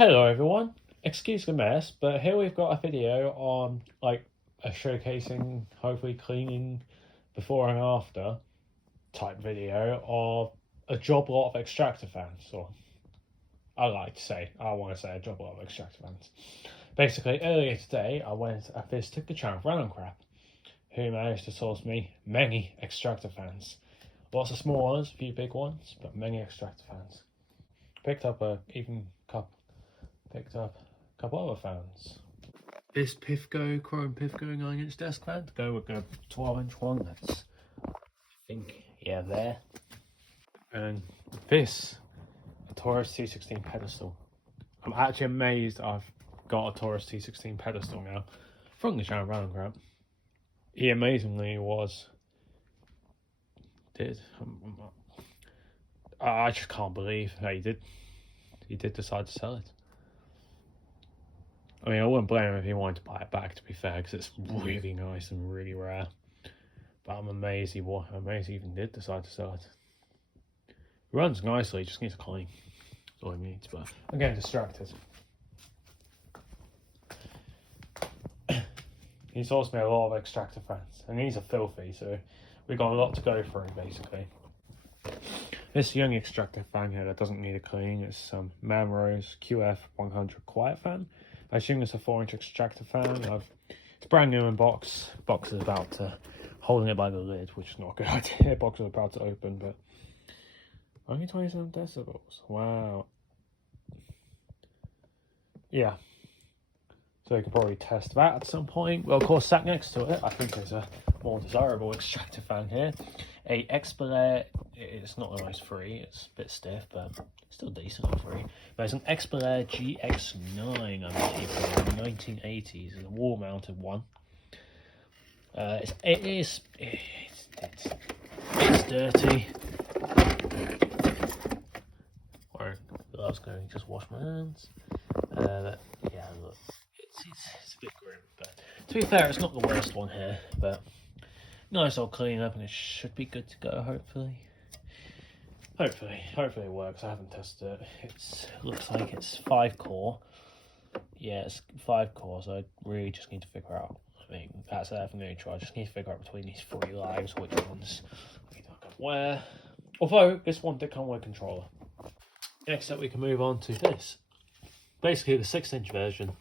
Hello everyone, excuse the mess, but here we've got a video on like a showcasing, hopefully cleaning before and after type video of a Joblot of extractor fans, or I want to say a Joblot of extractor fans. Basically, earlier today I visited the channel Random Crap, who managed to source me many extractor fans. Lots of small ones, a few big ones, but many extractor fans. Picked up a couple other fans. This chrome Pifco 9-inch desk fan to go with the 12-inch one. That's, I think, yeah, there. And this, a Taurus T16 pedestal. I'm actually amazed I've got a Taurus T16 pedestal now from the channel Random Crap. He amazingly I just can't believe that he did decide to sell it. I mean, I wouldn't blame him if he wanted to buy it back, to be fair, because it's really nice and really rare. But I'm amazed he even did decide to sell it. It runs nicely, just needs a clean. That's all he needs, but I'm getting distracted. He sourced me a lot of extractor fans, and these are filthy, so we got a lot to go through, basically. This young extractor fan here that doesn't need a clean is some Manrose QF100 quiet fan. I assume it's a 4-inch extractor fan. It's brand new in box. Box is about to holding it by the lid, which is not a good idea. Box is about to open, but only 27 decibels. Wow. Yeah. So you can probably test that at some point. Well, of course, sat next to it, I think there's a more desirable extractor fan here. A Xpelair, it's not the most free, it's a bit stiff, but still decent on free. But it's an Xpelair GXC6, I believe, from the 1980s. It's a wall-mounted one. It's dirty. Or I was going to just wash my hands. But yeah, look, it's a bit grim. But to be fair, it's not the worst one here. But nice old clean up, and it should be good to go. Hopefully it works. I haven't tested it. It looks like it's 5-core. Yeah, it's 5 cores. I really just need to figure out. I mean, that's definitely a try. I just need to figure out between these 3 lives which ones I can wear. Although this one did come with a controller. Next up, we can move on to this. Basically, the 6-inch version.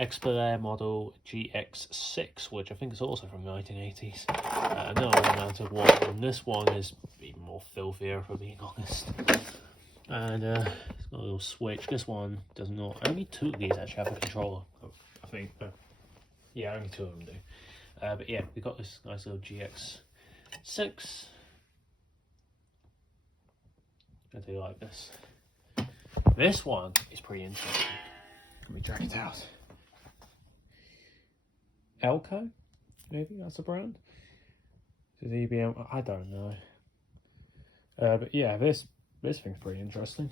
Xpelair model GX6, which I think is also from the 1980s. Another wall-mounted one, and this one is even more filthier, if I'm being honest. And it's got a little switch. This one does not. Only 2 of these actually have a controller, I think. Yeah, only 2 of them do. But yeah, we got this nice little GX6. I do like this. This one is pretty interesting. Let me drag it out. Elco, maybe that's a brand. Is it EBM? I don't know. But yeah, this thing's pretty interesting.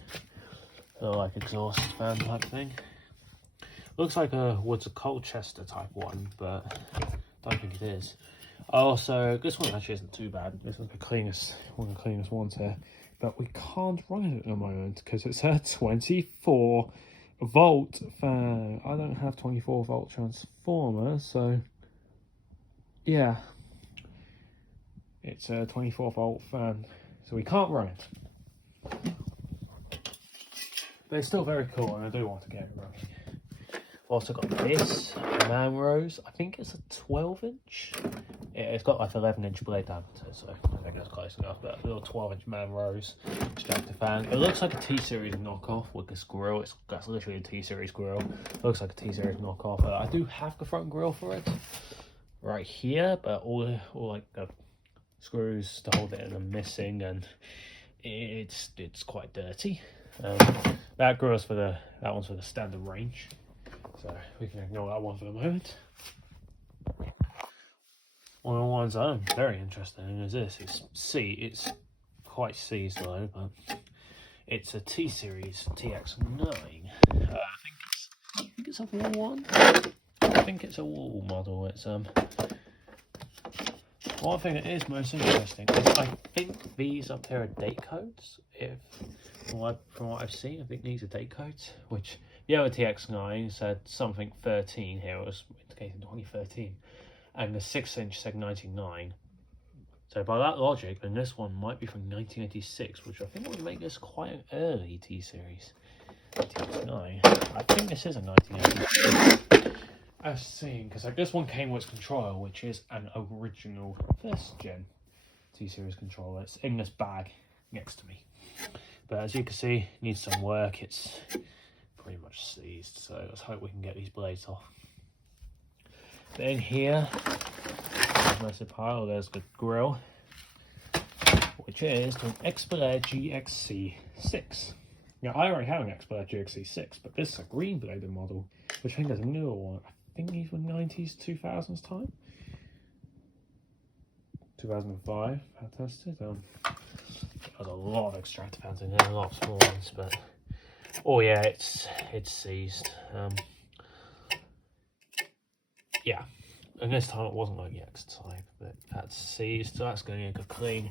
Like exhaust fan type thing. Looks like a Woods of Colchester type one, but I don't think it is. Also, this one actually isn't too bad. This is one of the cleanest ones here. But we can't run it at the moment because it's a 24 volt fan. I don't have 24 volt transformer, so yeah, it's a 24 volt fan, so we can't run it. But it's still very cool, and I do want to get it running. I've also got this Manrose. I think it's a 12-inch. Yeah, it's got like 11-inch blade diameter, so I think that's close enough. But a little 12-inch Manrose extractor fan. It looks like a T-Series knockoff with this grill. That's literally a T-Series grill. It looks like a T-Series knockoff. I do have the front grill for it right here, but all like the screws to hold it in are missing, and it's quite dirty. That grill's that one's for the standard range, so we can ignore that one for the moment. One of the ones I'm very interested in is this. It's quite C slow, but it's a T-Series TX9. I think it's a wall one. I think it's a wall model. It's one thing that is most interesting is I think these up here are date codes. If from what I've seen, I think needs a date coat, which the other TX9 said something 13 here, it was indicating 2013, and the 6-inch said 99. So by that logic, then this one might be from 1986, which I think would make this quite an early T-Series. TX9. I think this is a 1986. I've seen, because like this one came with its controller, which is an original first gen T-Series controller. It's in this bag next to me. But as you can see, it needs some work. It's pretty much seized, so let's hope we can get these blades off. But in here, there's a massive pile. There's the grill, which is to an Xpelair GXC6. Now, I already have an Xpelair GXC6, but this is a green bladed model, which I think is a newer one. I think these were 90s, 2000s time. 2005, fantastic. There's a lot of extractor fans in there, a lot of small ones, but oh yeah, it's seized. Yeah, and this time it wasn't like the X type, but that's seized, so that's going to need a good clean.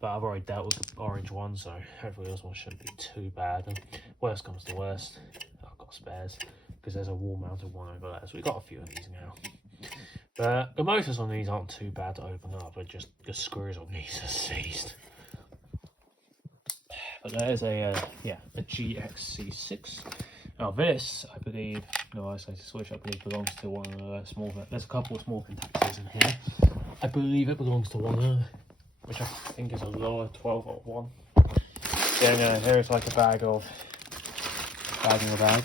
But I've already dealt with the orange one, so hopefully this one shouldn't be too bad. And worst comes to worst, I've got spares, because there's a wall-mounted one over there, so we've got a few of these now. But the motors on these aren't too bad to open up, but just the screws on these are seized. But there's a GXC6. Now this, I believe, no, I say switch, I believe belongs to one of the small, there's a couple of small contactors in here. I believe it belongs to one of them, which I think is a lower 12-volt one. Then here's like a bag in a bag.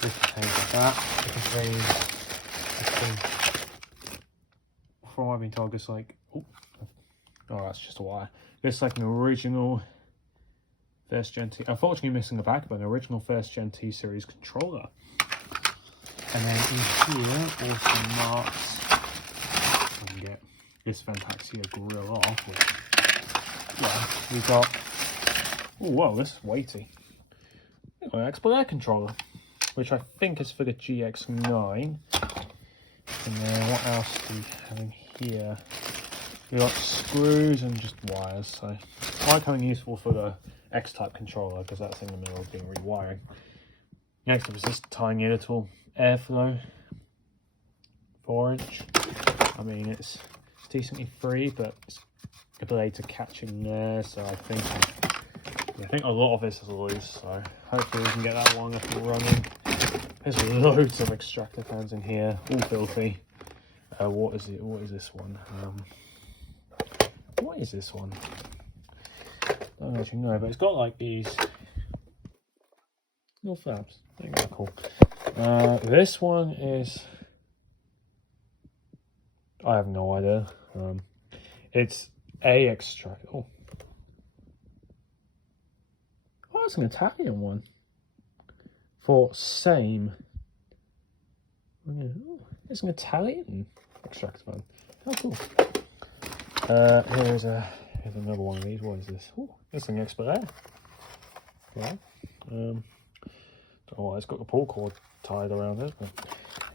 This contains like that. It contains, I think, from what I've been told, it's like, oh, that's just a wire. It's like an original first gen T, unfortunately missing the back, but an original first gen T-Series controller. And then in here, also marks, I can get this Vent-Axia grill off, which, yeah, we've got, oh whoa, this is weighty. An Xpelair controller, which I think is for the GX9. And then what else do we have in here? We've got screws and just wires, so might come in useful for the X-type controller, because that's in the middle of being rewiring. Next up is this tiny little airflow 4-inch. I mean, it's decently free, but it's the blades are catching there, so I think a lot of this is loose, so hopefully we can get that one up and running. There's loads of extractor fans in here, all filthy. What is it? What is this one? What is this one? I don't actually know, but it's got like these little flaps. I think they're cool. This one is, I have no idea. It's a extract. Oh, it's an Italian one for same. Oh, it's an Italian extractor fan. How cool. Here's another one of these. What is this? Oh, this is an Xpelair. Right. Oh, it's got the pull cord tied around it, but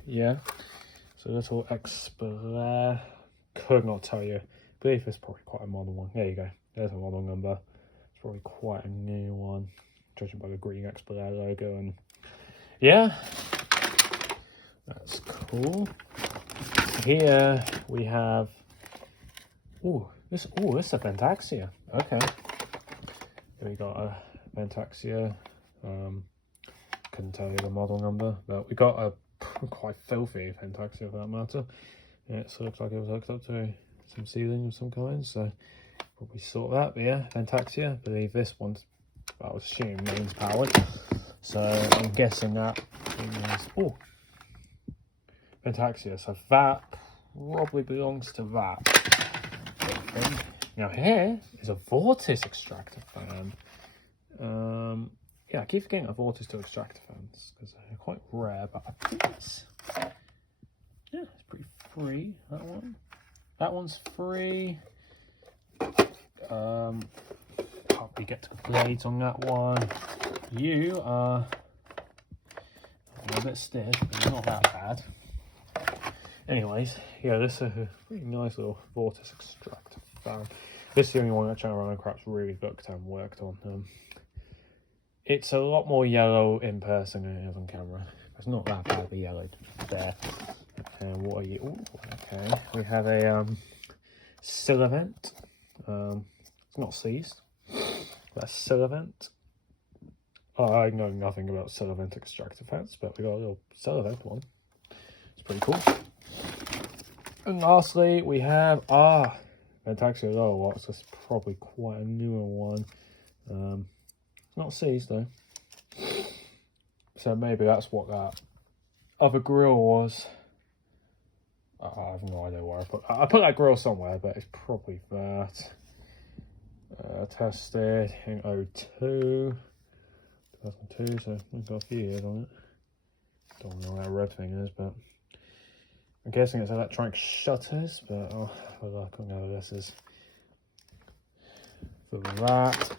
yeah. So little Xpelair. Could not tell you. I believe it's probably quite a modern one. There you go. There's a model number. It's probably quite a new one, judging by the green Xpelair logo. And yeah, that's cool. Here we have. This is a Vent-Axia. Okay. Here we got a Vent-Axia. Couldn't tell you the model number, but we got a quite filthy Vent-Axia for that matter. Yeah, it looks like it was hooked up to some ceiling of some kind, so probably sort that. But yeah, Vent-Axia. I believe this one's, I was assuming, mains powered. So I'm guessing that is Vent-Axia. So that probably belongs to that. Now here is a Vortice extractor fan. Yeah, I keep forgetting that Vortice do extractor fans because they're quite rare, but I think it's pretty free. That one's free. Can't really get to the blades on that one. You are a bit stiff, but not that bad. Anyways, yeah, this is a pretty nice little Vortice extractor fan. This is the only one that Channel Running Crap's really booked and worked on. It's a lot more yellow in person than it is on camera. It's not that badly yellowed there. And what are you? Ooh, okay, we have a Silavent. It's not seized. That's Silavent. I know nothing about Silavent extractor fans, but we got a little Silavent one. It's pretty cool. And lastly, we have Vent-Axia Low Watt. That's probably quite a newer one. Not seized though. So maybe that's what that other grill was. I have no idea where I put that grill somewhere, but it's probably that. Tested in 2002, so we've got a few years on it. Don't know what that red thing is, but I'm guessing it's electronic shutters, but I'll have a look on how this is for that.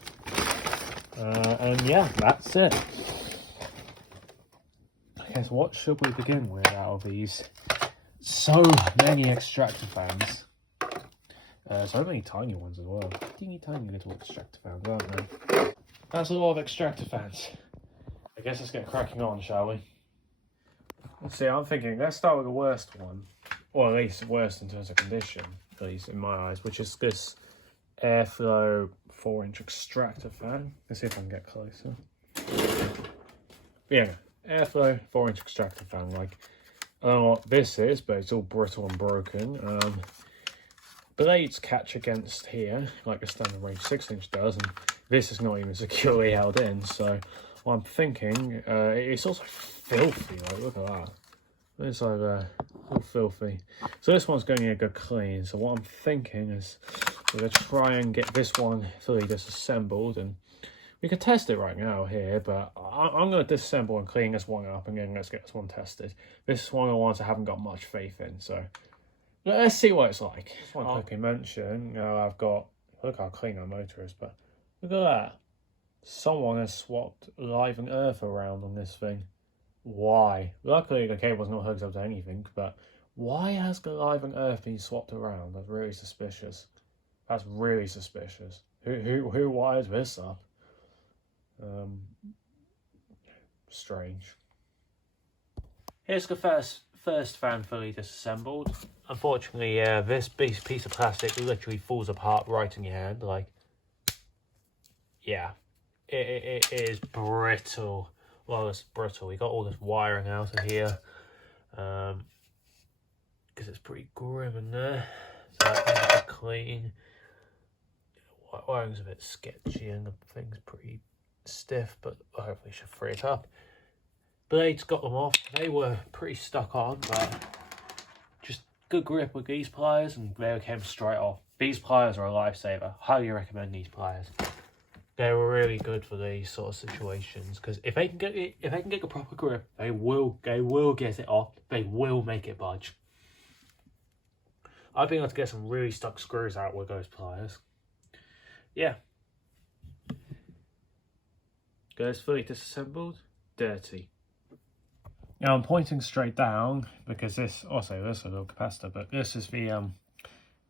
And yeah, that's it. Okay, so what should we begin with out of these so many extractor fans? So many tiny ones as well. Teeny tiny little extractor fans, aren't they? That's a lot of extractor fans. I guess let's get cracking on, shall we? Let's see, I'm thinking, let's start with the worst one. Or at least worst in terms of condition, at least in my eyes, which is this Airflow 4-inch extractor fan. Let's see if I can get closer. Yeah, Airflow 4-inch extractor fan. Like, I don't know what this is, but it's all brittle and broken. Blades catch against here, like a standard range 6-inch does, and this is not even securely held in. So, what I'm thinking, it's also filthy. Like, look at that. It's like all filthy. So this one's going to need a good clean. So what I'm thinking is we're going to try and get this one fully disassembled, and we can test it right now here, but I'm going to disassemble and clean this one up, and then let's get this one tested. This is one of the ones I haven't got much faith in, so let's see what it's like. One quickly mention, I've got, look how clean our motor is, but look at that. Someone has swapped live and earth around on this thing. Why? Luckily the cable's not hooked up to anything, but why has the live and earth been swapped around? That's really suspicious. That's really suspicious. Who wired this up? Strange. Here's the first fan fully disassembled. Unfortunately, yeah, this piece of plastic literally falls apart right in your hand. Like, yeah, it is brittle. Well, it's brittle. We got all this wiring out of here, because it's pretty grim in there. So that's clean. Wiring's a bit sketchy and the thing's pretty stiff, but hopefully should free it up. Blades, got them off. They were pretty stuck on, but just good grip with these pliers, and they came straight off. These pliers are a lifesaver. Highly recommend these pliers. They were really good for these sort of situations, because if they can get a proper grip, they will get it off. They will make it budge. I've been able to get some really stuck screws out with those pliers. Yeah. Goes fully disassembled, dirty. Now I'm pointing straight down because this is a little capacitor, but this is the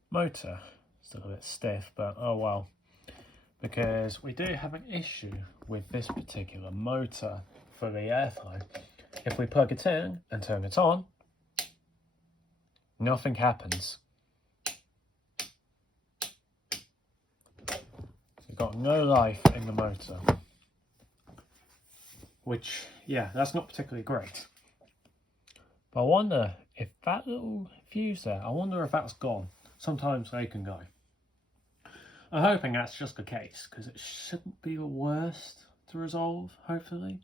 motor. Still a bit stiff, but oh well. Because we do have an issue with this particular motor for the airflow. If we plug it in and turn it on, nothing happens. We've got no life in the motor. Which, yeah, that's not particularly great. But I wonder if that little fuse there, I wonder if that's gone. Sometimes they can go. I'm hoping that's just the case, because it shouldn't be the worst to resolve, hopefully.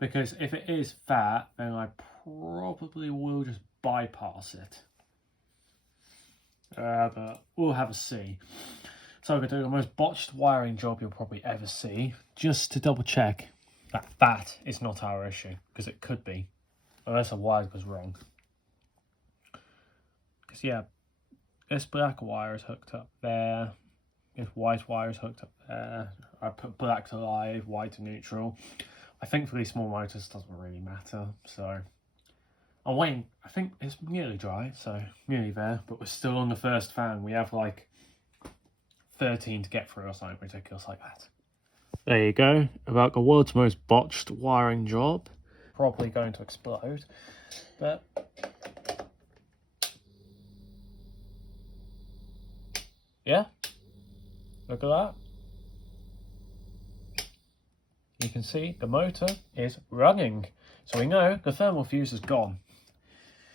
Because if it is that, then I probably will just bypass it. But we'll have a see. So I'm going to do the most botched wiring job you'll probably ever see, just to double check that is not our issue, because it could be, unless a wire was wrong. Because yeah, this black wire is hooked up there. This white wire is hooked up there. I put black to live, white to neutral. I think for these small motors it doesn't really matter. So I'm waiting. I think it's nearly dry, so nearly there. But we're still on the first fan. We have like 13 to get through or something ridiculous like that. There you go, about the world's most botched wiring job. Probably going to explode, but yeah, look at that. You can see the motor is running, so we know the thermal fuse is gone.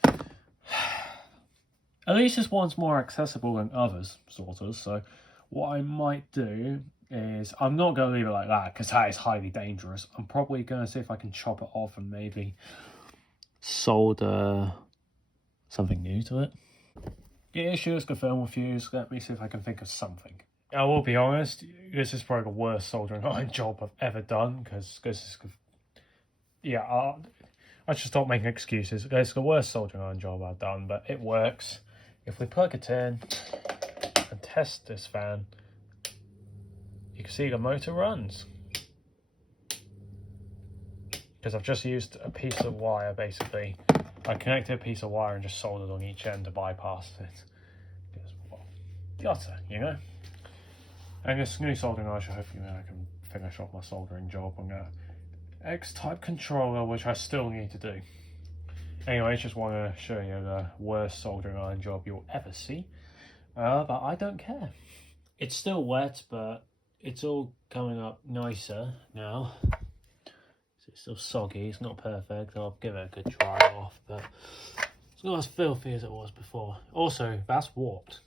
At least this one's more accessible than others, sort of, so what I might do is, I'm not going to leave it like that because that is highly dangerous. I'm probably going to see if I can chop it off and maybe solder something new to it. The issue is the thermal fuse. Let me see if I can think of something. I will be honest, this is probably the worst soldering iron job I've ever done because this is, yeah, I should stop making excuses. It's the worst soldering iron job I've done, but it works. If we plug it in and test this fan, you can see the motor runs. Because I've just used a piece of wire, basically. I connected a piece of wire and just soldered on each end to bypass it. Because, well, gutter, you know? And this new soldering iron, hopefully I can finish off my soldering job on a X-type controller, which I still need to do. Anyway, I just want to show you the worst soldering iron job you'll ever see. But I don't care. It's still wet, but it's all coming up nicer now. It's still soggy, it's not perfect. I'll give it a good dry off, but it's not as filthy as it was before. Also, that's warped,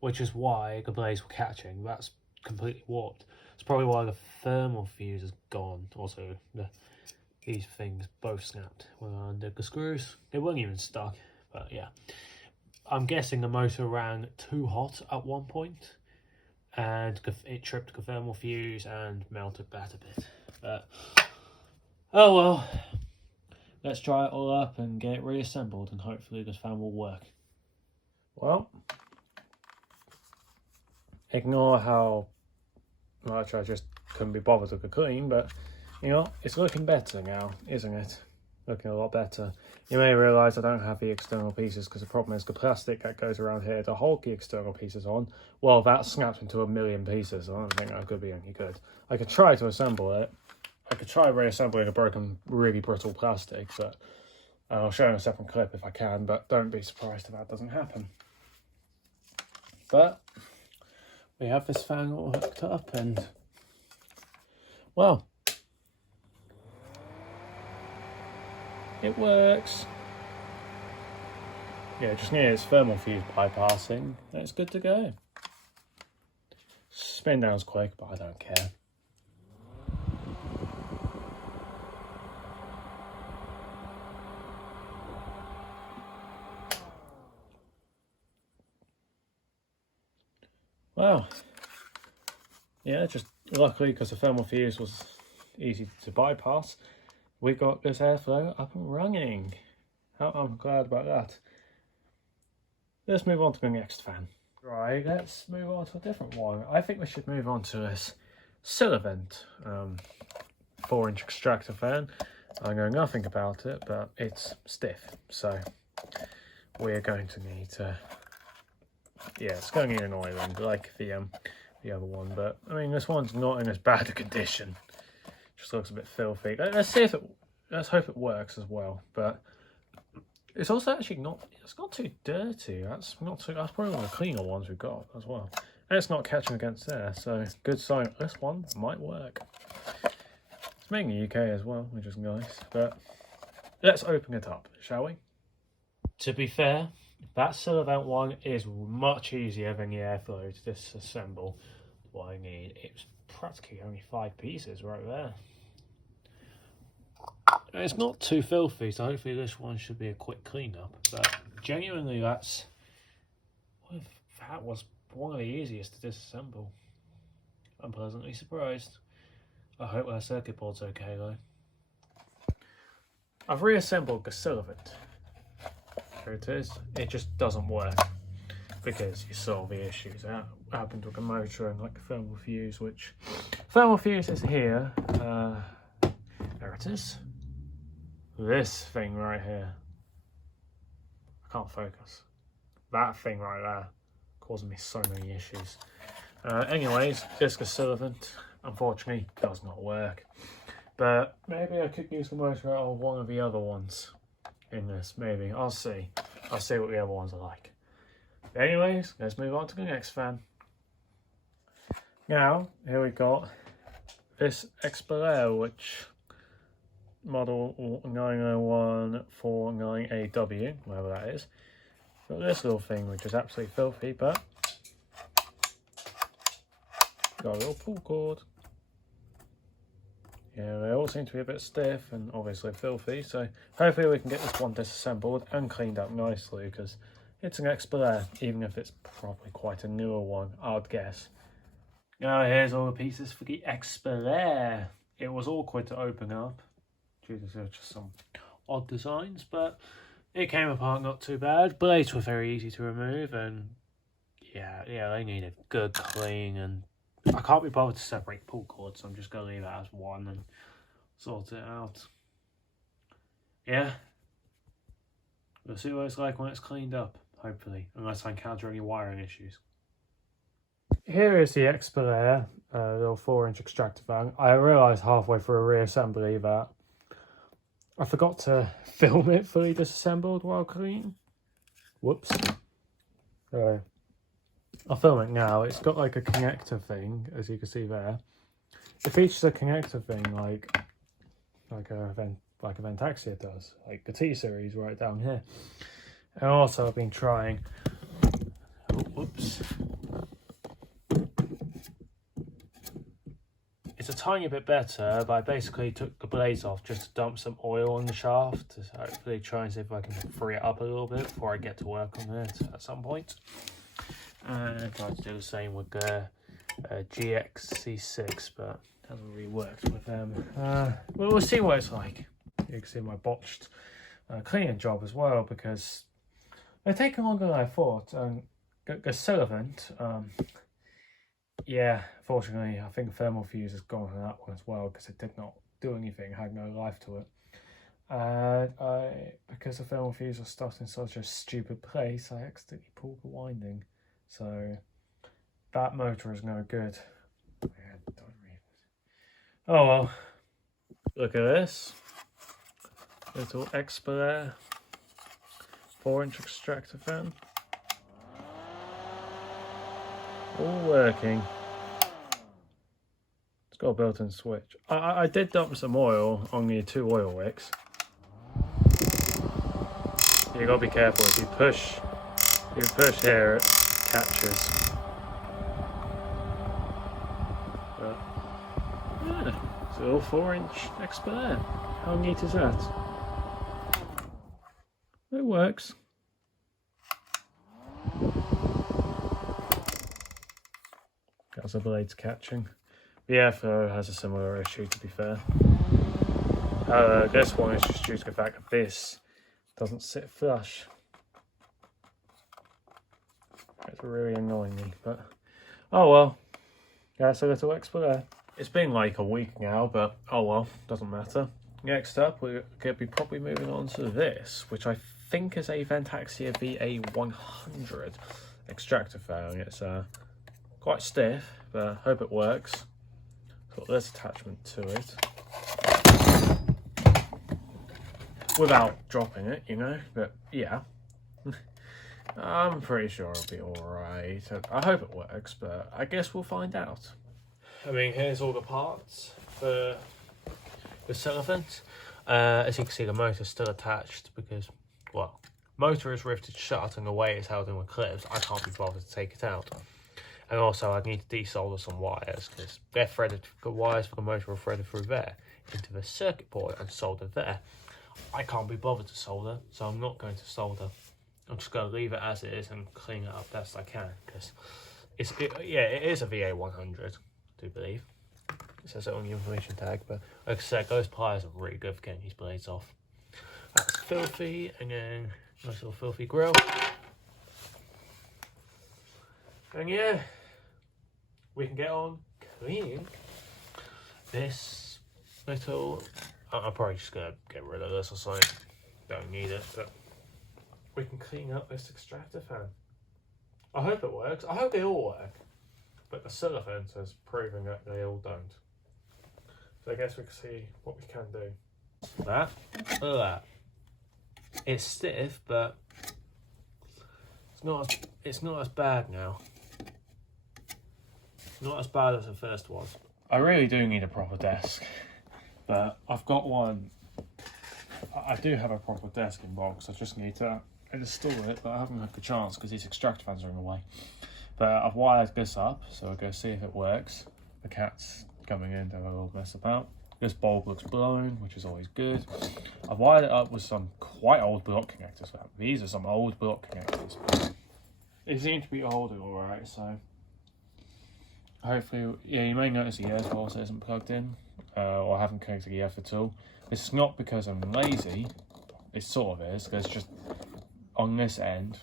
which is why the blades were catching. That's completely warped. It's probably why the thermal fuse is gone. Also, these things both snapped when I undid the screws. They weren't even stuck, but yeah. I'm guessing the motor ran too hot at one point, and it tripped the thermal fuse and melted that a bit. But oh well, let's try it all up and get it reassembled, and hopefully this fan will work. Well, ignore how much I just couldn't be bothered to clean, but you know, it's looking better now, isn't it? Looking a lot better. You may realise I don't have the external pieces because the problem is the plastic that goes around here to hold the external pieces on, well, that snapped into a million pieces. I don't think that could be any good. I could try to assemble it. I could try reassembling a broken, really brittle plastic, but I'll show in a separate clip if I can, but don't be surprised if that doesn't happen. But we have this fan all hooked up and, well, it works. Yeah, it just needs thermal fuse bypassing. It's good to go. Spin down's quick, but I don't care. Wow. Yeah, just luckily because the thermal fuse was easy to bypass, we got this airflow up and running. I'm glad about that. Let's move on to the next fan. Right, let's move on to a different one. I think we should move on to this Silavent 4-inch extractor fan. I know nothing about it, but it's stiff, so we're going to need to, yeah, it's going to need an oiling like the other one, but I mean this one's not in as bad a condition. Just looks a bit filthy. Let's see if let's hope it works as well. But it's also actually not, it's not too dirty. That's probably one of the cleaner ones we've got as well. And it's not catching against there, so good sign. This one might work. It's made in the UK as well, which is nice. But let's open it up, shall we? To be fair, that Silavent one is much easier than the airflow to disassemble. What I need, it's practically only 5 pieces right there. It's not too filthy, so hopefully this one should be a quick cleanup. But genuinely, that was one of the easiest to disassemble. I'm pleasantly surprised. I hope our circuit board's okay though. I've reassembled the Silavent. Here it is. It just doesn't work because you saw the issues that happened with the motor and like the thermal fuse, which thermal fuse is here. There it is. This thing right here. I can't focus. That thing right there causing me so many issues. Anyways, this is Silavent. unfortunately does not work. But maybe I could use the motor out of one of the other ones in this, maybe. I'll see. I'll see what the other ones are like. But anyways, let's move on to the next fan. Now, here we got this Xpelair, which model 90149AW, whatever that is. Got this little thing, which is absolutely filthy, but got a little pull cord. Yeah, they all seem to be a bit stiff and obviously filthy, so hopefully we can get this one disassembled and cleaned up nicely, because it's an Xpelair, even if it's probably quite a newer one, I'd guess. Now here's all the pieces for the Xpelair. It was awkward to open up due to just some odd designs, but it came apart not too bad. Blades were very easy to remove, and yeah, they needed good clean, and I can't be bothered to separate pull cords, so I'm just going to leave it as one and sort it out. Yeah, we'll see what it's like when it's cleaned up, hopefully, unless I encounter any wiring issues. Here is the Xpelair, little 4-inch extractor fan. I realised halfway through a reassembly that I forgot to film it fully disassembled while cleaning. Whoops. I'll film it now. It's got like a connector thing, as you can see there. It features a connector thing like a Vent-Axia does, like the T-Series right down here. And also I've been trying. Whoops. It's a tiny bit better, but I basically took the blades off just to dump some oil on the shaft to hopefully try and see if I can free it up a little bit before I get to work on it at some point. And I tried to do the same with the GXC6, but it hasn't really worked with them. Well, we'll see what it's like. You can see my botched cleaning job as well, because they're taking longer than I thought. The Silavent, yeah, fortunately, I think thermal fuse has gone on that one as well, because it did not do anything, had no life to it. And because the thermal fuse was stuck in such a stupid place, I accidentally pulled the winding. So that motor is no good. Oh well, look at this little Xpelair 4-inch extractor fan, all working. It's got a built-in switch. I did dump some oil on the 2 oil wicks. You gotta be careful. If you push here, it catches. But yeah, it's a little 4-inch Xpelair. How neat is that? It works. Got the blades catching. The airflow has a similar issue, to be fair. This one is just due to the fact that this doesn't sit flush. It's really annoying me, but oh well. That's a little Xpelair. It's been like a week now, but oh well, doesn't matter. Next up, we're going to be probably moving on to this, which I think is a Vent-Axia VA100 extractor fan. It's quite stiff, but I hope it works. Got this attachment to it. Without dropping it, you know, but yeah. I'm pretty sure it'll be alright. I hope it works, but I guess we'll find out. I mean, here's all the parts for the Silavent. As you can see, the motor's still attached because, well, motor is riveted shut and the way it's held in with clips, I can't be bothered to take it out. And also, I need to desolder some wires because they're threaded. The wires for the motor are threaded through there into the circuit board and soldered there. I can't be bothered to solder, so I'm not going to solder. I'm just going to leave it as it is and clean it up best I can, because it is a VA100, I do believe. It says it on the information tag, but like I said, those pliers are really good for getting these blades off. That's filthy, and then nice little filthy grill. And yeah, we can get on cleaning this little... I'm probably just going to get rid of this or something. Don't need it, but we can clean up this extractor fan. I hope it works. I hope they all work. but the Silavent has proven that they all don't. So I guess we can see what we can do. That, look at that. It's stiff, but it's not as bad now. Not as bad as the first was. I really do need a proper desk, but I've got one. I do have a proper desk in box. I just need to install it, but I haven't had the chance because these extractor fans are in the way. But I've wired this up, so I'll go see if it works. The cat's coming in to have a little mess about. This bulb looks blown, which is always good. I've wired it up with some quite old block connectors. These are some old block connectors. They seem to be holding alright, so hopefully, yeah, you may notice the air source isn't plugged in, or I haven't connected the earth at all. It's not because I'm lazy, it sort of is, because just on this end,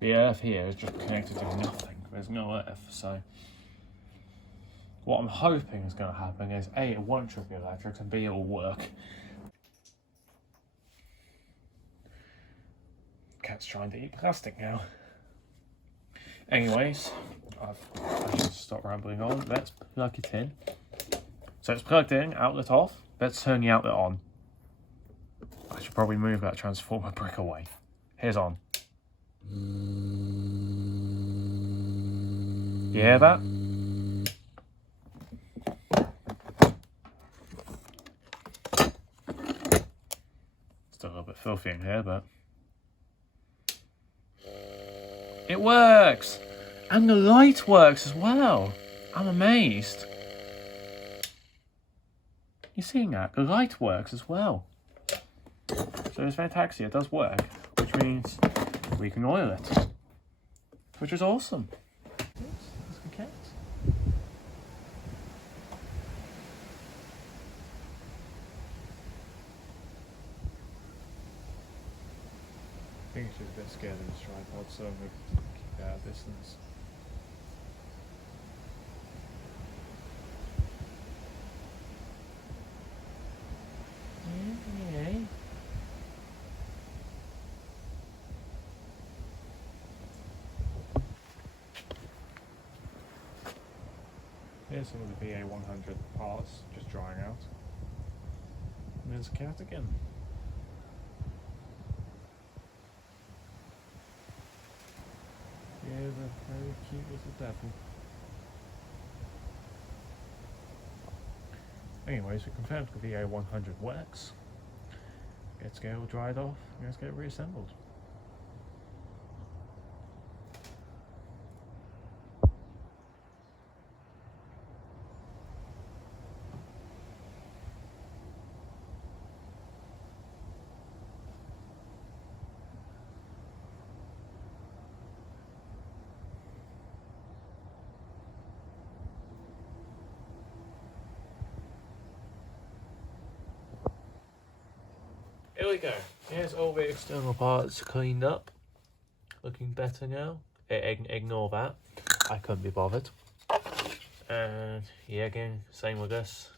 the earth here is just connected to nothing. There's no earth, so what I'm hoping is going to happen is A, it won't trip the electrics, and B, it will work. Cat's trying to eat plastic now. Anyways, I should stop rambling on. Let's plug it in. So it's plugged in, outlet off. Let's turn the outlet on. I should probably move that transformer brick away. Here's on. You hear that? Still a little bit filthy in here, but it works! And the light works as well. I'm amazed. You seeing that? The light works as well. So this Vent-Axia does work, which means we can oil it, which is awesome. There's the cat. I think she's a bit scared of this tripod, so I'm going to keep it at a distance. Here's some of the VA100 parts just drying out. And there's a cat again. Yeah, they're very cute little devil. Anyways, we confirmed the VA100 works. Let's get it all dried off and let's get it reassembled. Here we go. Here's all the external parts cleaned up. Looking better now. Ignore that. I couldn't be bothered. And yeah, again, same with this.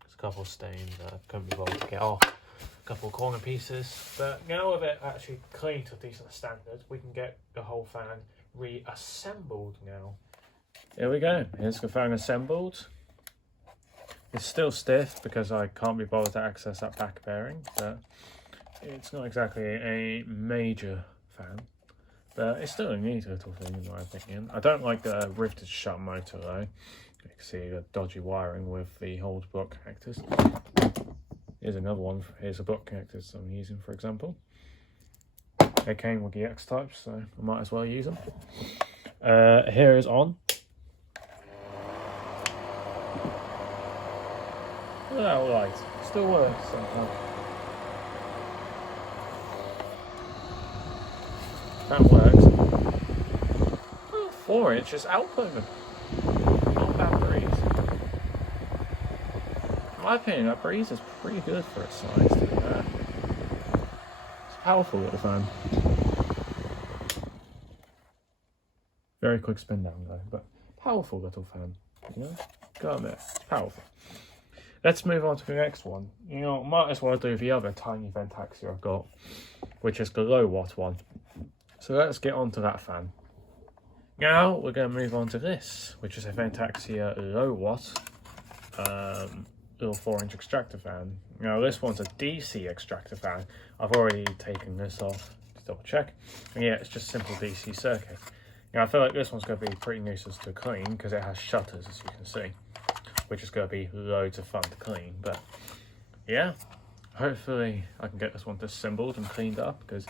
There's a couple of stains that I couldn't be bothered to get off. A couple of corner pieces. But now with it actually clean to a decent standard, we can get the whole fan reassembled now. Here we go. Here's the fan assembled. It's still stiff because I can't be bothered to access that back bearing, but it's not exactly a major fan, but it's still a neat little thing in my opinion. I don't like the riveted shut motor though. You can see the dodgy wiring with the old block connectors. Here's another one. Here's the block connectors I'm using, for example. They came with the X types, so I might as well use them. Here is on. Look at that light. Still works somehow. That works. Oh, 4 inches output. Not bad breeze. In my opinion, that breeze is pretty good for its size, to be fair. It's a powerful little fan. Very quick spin down though, but powerful little fan. You know? Go admit, it's powerful. Let's move on to the next one. You know, might as well do the other tiny Vent-Axia I've got, which is the low watt one. So let's get on to that fan. Now we're going to move on to this, which is a Vent-Axia Low Watt little 4-inch extractor fan. Now this one's a DC extractor fan. I've already taken this off to double check, and yeah, it's just simple DC circuit. Now I feel like this one's going to be pretty nuisance to clean because it has shutters, as you can see, which is going to be loads of fun to clean. But yeah, hopefully I can get this one disassembled and cleaned up, because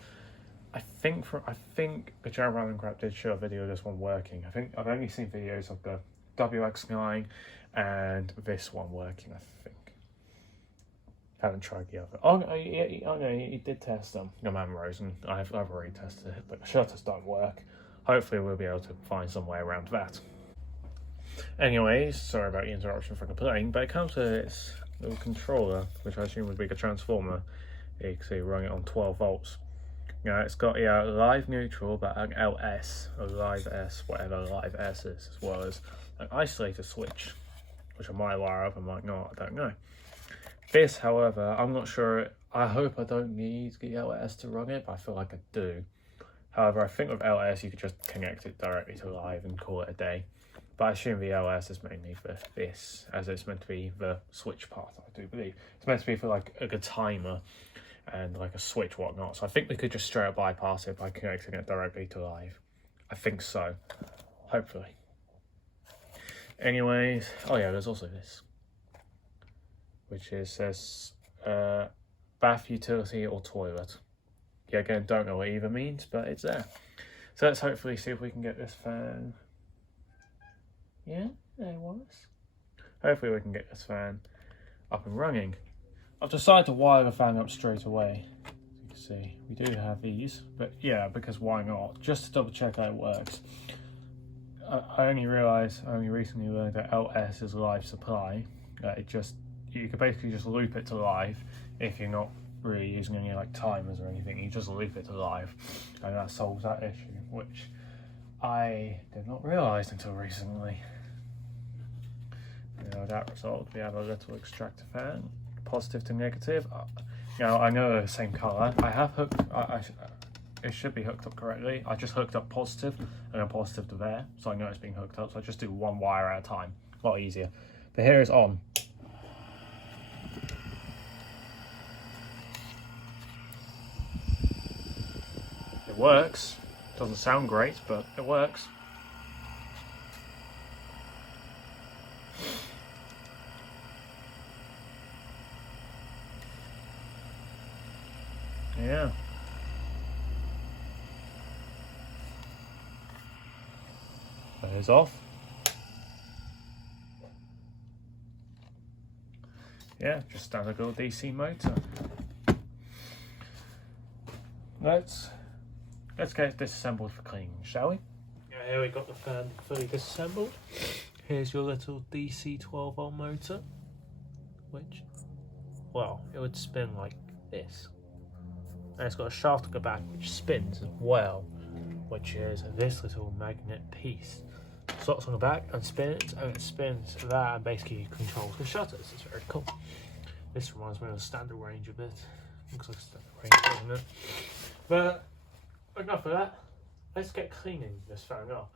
I think the Channel Random Crap did show a video of this one working. I think I've only seen videos of the WX9 and this one working, I think. Haven't tried the other. Oh, yeah, no, he did test the Manrose, and I've already tested it, but the shutters don't work. Hopefully we'll be able to find some way around that. Anyways, sorry about the interruption for complaining, but it comes with its little controller, which I assume would be the transformer. You can see running it on 12 volts. Now it's got a live neutral, but an LS, a live S, whatever live S is, as well as an isolator switch, which I might wire up, I might not, I don't know. This, however, I'm not sure. I hope I don't need the LS to run it, but I feel like I do. However, I think with LS you could just connect it directly to live and call it a day. But I assume the LS is mainly for this, as it's meant to be the switch part, I do believe. It's meant to be for like a good timer and like a switch, whatnot. So I think we could just straight up bypass it by connecting it directly to live. I think so, hopefully. Anyways, oh yeah, there's also this, which is says bath utility or toilet. Yeah, again, don't know what either means, but it's there. So let's hopefully see if we can get this fan. Yeah, there it was. Hopefully we can get this fan up and running. I've decided to wire the fan up straight away. As you can see, we do have these, but yeah, because why not? Just to double check that it works. I only recently learned that LS is live supply. You could basically just loop it to live if you're not really using any like timers or anything. You just loop it to live, and that solves that issue, which I did not realise until recently. That result, we have a little extractor fan, positive to negative. Now I know they're the same colour. I have hooked. It should be hooked up correctly. I just hooked up positive and then positive to there, so I know it's being hooked up. So I just do one wire at a time. A lot easier. But here is on. It works. Doesn't sound great, but it works. Yeah. That is off. Yeah, just standard little DC motor. Let's get it disassembled for cleaning, shall we? Yeah, here we got the fan fully disassembled. Here's your little DC 12-volt motor, which, well, it would spin like this. And it's got a shaft at the back which spins as well, which is this little magnet piece. Slots on the back and spins, and it spins that and basically controls the shutters. It's very cool. This reminds me of the standard range a bit. Looks like a standard range, doesn't it? But enough of that. Let's get cleaning this fan up.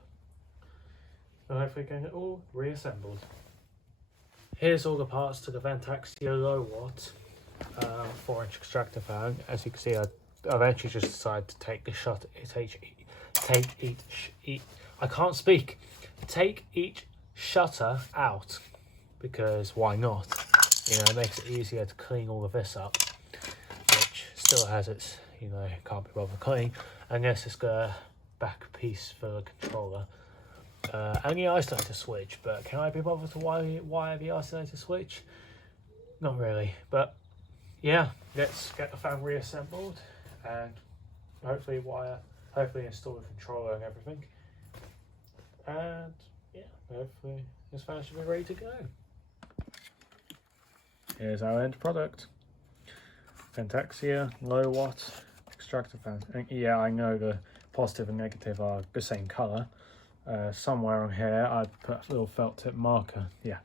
And hopefully get it all reassembled. Here's all the parts to the Vent-Axia Low Watt 4-inch extractor fan. As you can see, I eventually just decided to take the shutter. I can't speak. Take each shutter out, because why not? You know, it makes it easier to clean all of this up, which still has its, you know, can't be bothered cleaning. And yes, it's got a back piece for the controller. And the isolator switch, but can I be bothered to wire the isolator switch? Not really, but yeah, let's get the fan reassembled and hopefully install the controller and everything. And yeah, hopefully this fan should be ready to go. Here's our end product. Vent-Axia Low Watt extractor fan. And yeah, I know the positive and negative are the same colour. Somewhere on here I put a little felt tip marker. Yeah,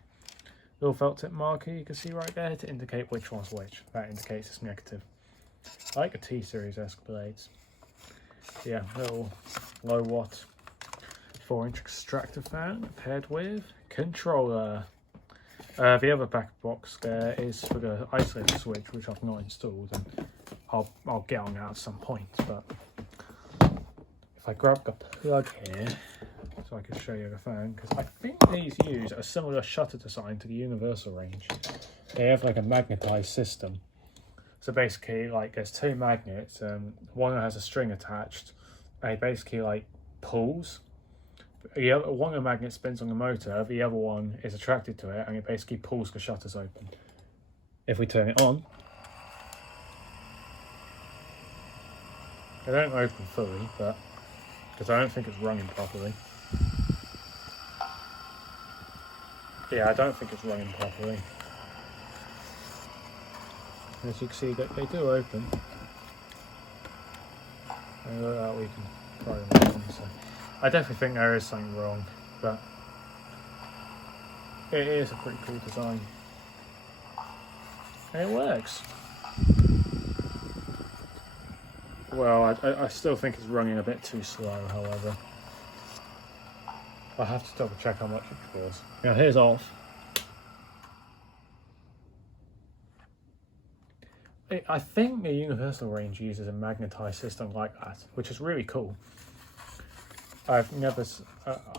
little felt tip marker you can see right there to indicate which one's which. That indicates it's negative. I like the T-Series Xpelairs. Yeah, little low watt 4-inch extractor fan paired with controller. The other back box there is for the isolator switch, which I've not installed, and I'll get on that at some point. But if I grab the plug here, so I can show you the fan, because I think these use a similar shutter design to the universal range. They have like a magnetized system. So basically, like, there's two magnets, one has a string attached, and it basically like pulls. One of the magnets spins on the motor, the other one is attracted to it, and it basically pulls the shutters open. If we turn it on, they don't open fully, but because I don't think it's running properly. Yeah, I don't think it's running properly. As you can see, they do open. And look at that, we can pry them open. So I definitely think there is something wrong, but it is a pretty cool design. And it works. Well, I still think it's running a bit too slow, however. I'll have to double check how much it draws. Now here's off. I think the universal range uses a magnetized system like that, which is really cool. I've never,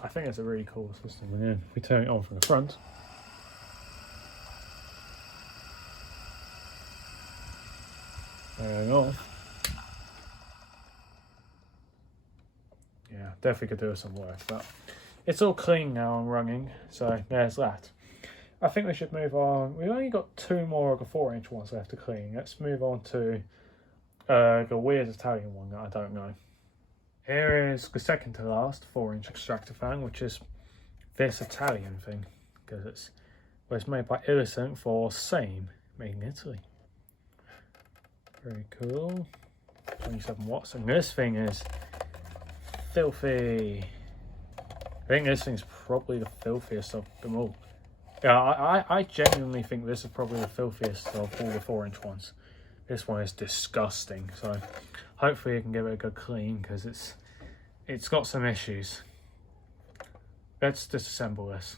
I think it's a really cool system. And then we turn it on from the front. And off. Yeah, definitely could do with some work, but it's all clean now and running, so there's that. I think we should move on. We've only got two more of the 4-inch ones left to clean. Let's move on to the weird Italian one that I don't know. Here is the second to last 4-inch extractor fan, which is this Italian thing, because it's made by Illicent for same, made in Italy. Very cool. 27 watts, and this thing is filthy. I think this thing's probably the filthiest of them all. Yeah, I genuinely think this is probably the filthiest of all the 4-inch ones. This one is disgusting, so hopefully you can give it a good clean, because it's got some issues. Let's disassemble this.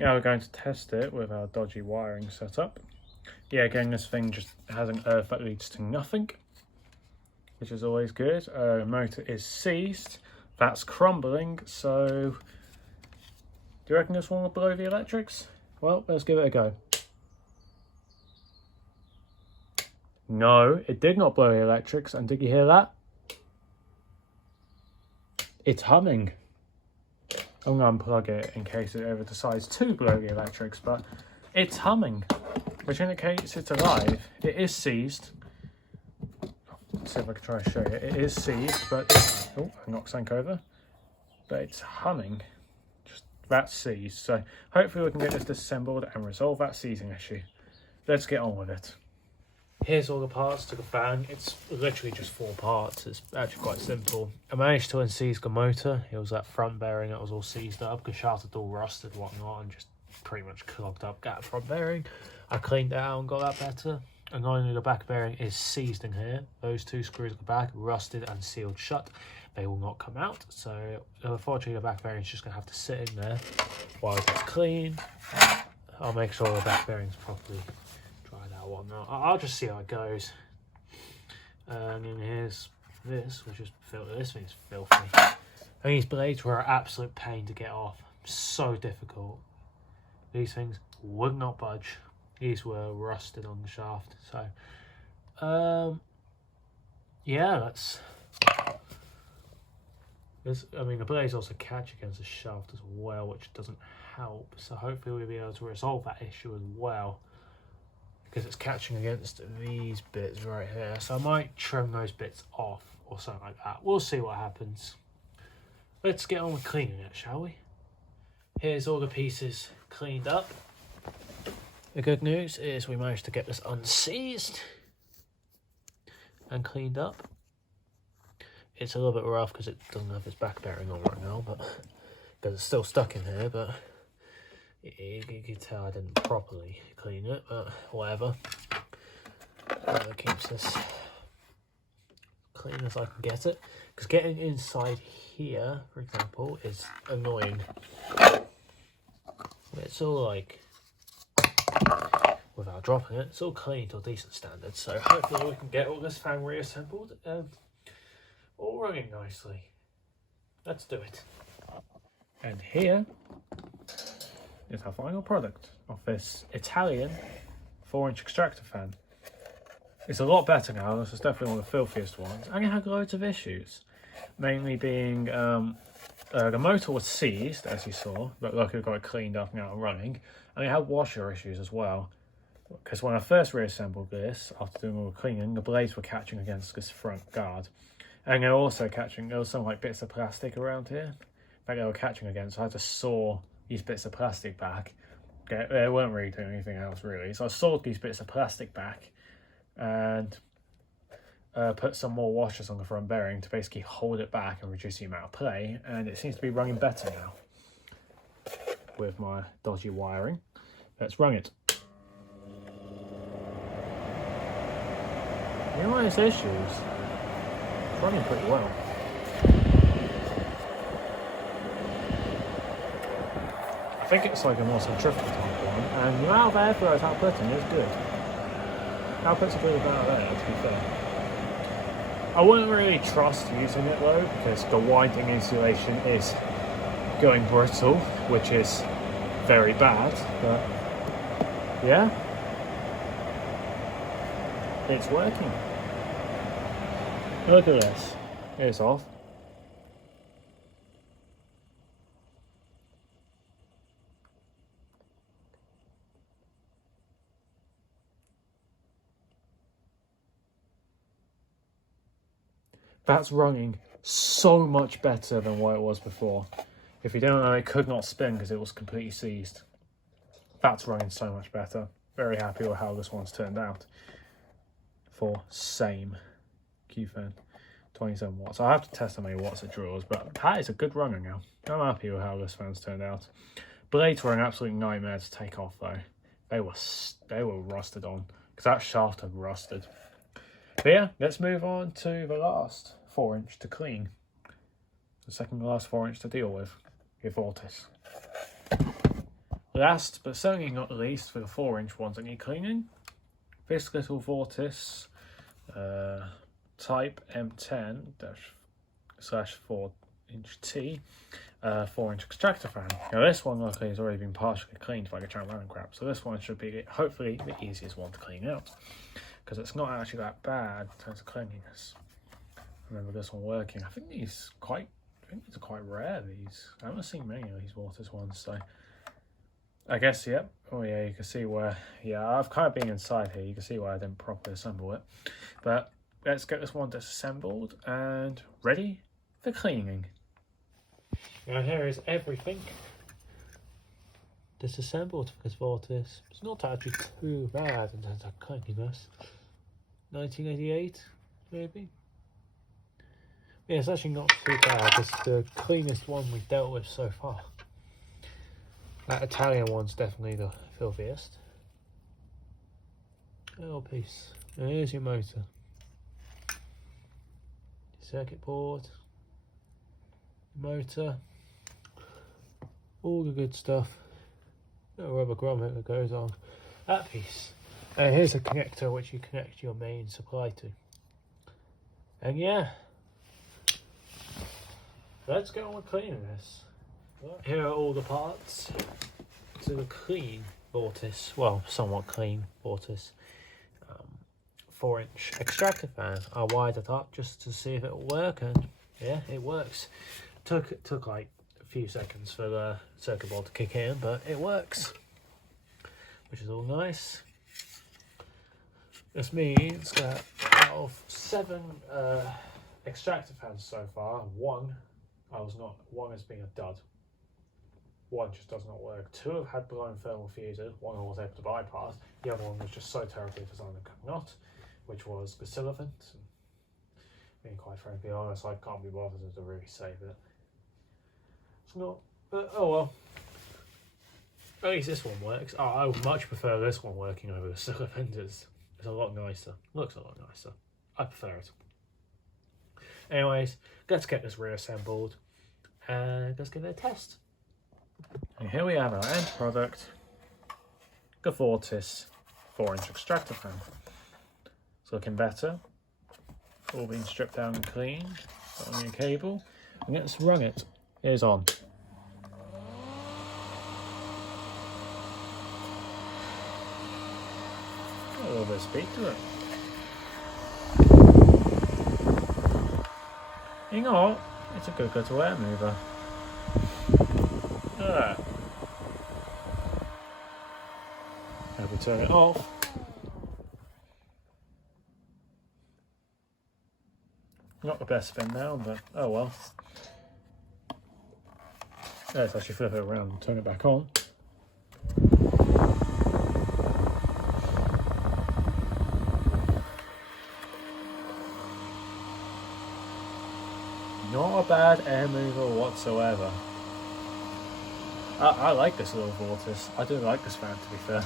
Now we're going to test it with our dodgy wiring setup. Yeah, again, this thing just has an earth that leads to nothing, which is always good. Motor is seized. That's crumbling, so do you reckon this one will blow the electrics? Well, let's give it a go. No, it did not blow the electrics, and did you hear that? It's humming. I'm going to unplug it in case it ever decides to blow the electrics, but it's humming, which indicates it's alive. It is seized. Let's see if I can try and show you. It is seized, but it's, oh, I knocked something over. But it's humming. Just that's seized. So hopefully we can get this disassembled and resolve that seizing issue. Let's get on with it. Here's all the parts to the fan. It's literally just 4 parts. It's actually quite simple. I managed to unseize the motor. It was that front bearing that was all seized up. The shaft had all rusted and whatnot, and just pretty much clogged up that front bearing. I cleaned it out and got that better. And not only the back bearing is seized in here, those 2 screws at the back, rusted and sealed shut. They will not come out. So unfortunately the back bearing is just going to have to sit in there while it gets clean. I'll make sure the back bearing's properly dried out, whatnot. I'll just see how it goes. And then here's this, which is filthy. This thing's filthy. And these blades were an absolute pain to get off. So difficult. These things would not budge. These were rusted on the shaft. So, yeah, that's. I mean, the blades also catch against the shaft as well, which doesn't help. So hopefully we'll be able to resolve that issue as well, because it's catching against these bits right here. So I might trim those bits off or something like that. We'll see what happens. Let's get on with cleaning it, shall we? Here's all the pieces cleaned up. The good news is we managed to get this unseized and cleaned up. It's a little bit rough because it doesn't have its back bearing on right now, but because it's still stuck in here, but you can tell I didn't properly clean it, but whatever. That keeps this clean as I can get it, because getting inside here, for example, is annoying. It's all like, without dropping it, it's all clean to a decent standard, so hopefully we can get all this fan reassembled and all running nicely. Let's do it. And here is our final product of this Italian 4-inch extractor fan. It's a lot better now. This is definitely one of the filthiest ones, and it had loads of issues, mainly being the motor was seized, as you saw, but luckily we got it cleaned up and out and running, and it had washer issues as well, because when I first reassembled this, after doing all the cleaning, the blades were catching against this front guard, and they were also catching, there was some like bits of plastic around here that they were catching against, so I had to saw these bits of plastic back. They weren't really doing anything else really, so I sawed these bits of plastic back and put some more washers on the front bearing to basically hold it back and reduce the amount of play, and it seems to be running better now with my dodgy wiring. Let's run it. You know its issues, it's running pretty well. I think it's like a more centrifugal type one, and the amount of airflow it's outputting is good. Output's a good amount there, to be fair. I wouldn't really trust using it though, because the winding insulation is going brittle, which is very bad, but yeah, it's working. Look at this, it's off. That's running so much better than what it was before. If you don't know, it could not spin because it was completely seized. That's running so much better. Very happy with how this one's turned out. For same Q-fan, 27 watts. I have to test how many watts it draws, but that is a good runner now. I'm happy with how this fan's turned out. Blades were an absolute nightmare to take off though. They were rusted on, because that shaft had rusted. But yeah, let's move on to the last 4-inch to clean. The second last 4-inch to deal with Vortice. Last, but certainly not least, for the 4-inch ones that need cleaning, this little Vortice Type M10/4-inch T 4-inch extractor fan. Now this one luckily has already been partially cleaned by the Chapman crap, so this one should be hopefully the easiest one to clean out, because it's not actually that bad in terms of cleanliness. I remember this one working. I think these are quite rare, these. I haven't seen many of these Vortice ones, so I guess, yep. Oh yeah, you can see where, yeah, I've kind of been inside here. You can see where I didn't properly assemble it. But let's get this one disassembled and ready for cleaning. Now here is everything disassembled for this Vortice. It's not actually too bad in terms of cleanliness. 1988, maybe? Yeah, it's actually not too bad. It's the cleanest one we've dealt with so far. That Italian one's definitely the filthiest. Little piece. And here's your motor. Circuit board. Motor. All the good stuff. Little rubber grommet that goes on that piece. And here's a connector which you connect your main supply to. And yeah, let's get on with cleaning this. Here are all the parts to the clean Vortice, well, somewhat clean Vortice 4-inch extractor fan. I wired it up just to see if it will work, and yeah, it works. Took like a few seconds for the circuit board to kick in, but it works, which is all nice. This means that out of 7 extractor fans so far, one has been a dud. One just does not work. 2 have had blown thermal fuses. One I was able to bypass. The other one was just so terribly designed and could not, which was the Silavent. Being quite frankly honest, I can't be bothered to really save it. It's not, but oh well. At least this one works. Oh, I would much prefer this one working over the Silavent. It's a lot nicer. Looks a lot nicer. I prefer it. Anyways, let's get this reassembled and let's give it a test. And here we have our end product, the Vortice 4-inch extractor fan. It's looking better. All being stripped down and cleaned. Got a new cable. And let's run it. Here's on. A little bit of speed to it. You know what? It's a good little air mover. Look at that. Now we turn it off. Not the best spin now, but oh well. Let's actually flip it around and turn it back on. Not a bad air mover whatsoever. I like this little Vortice. I do like this fan, to be fair.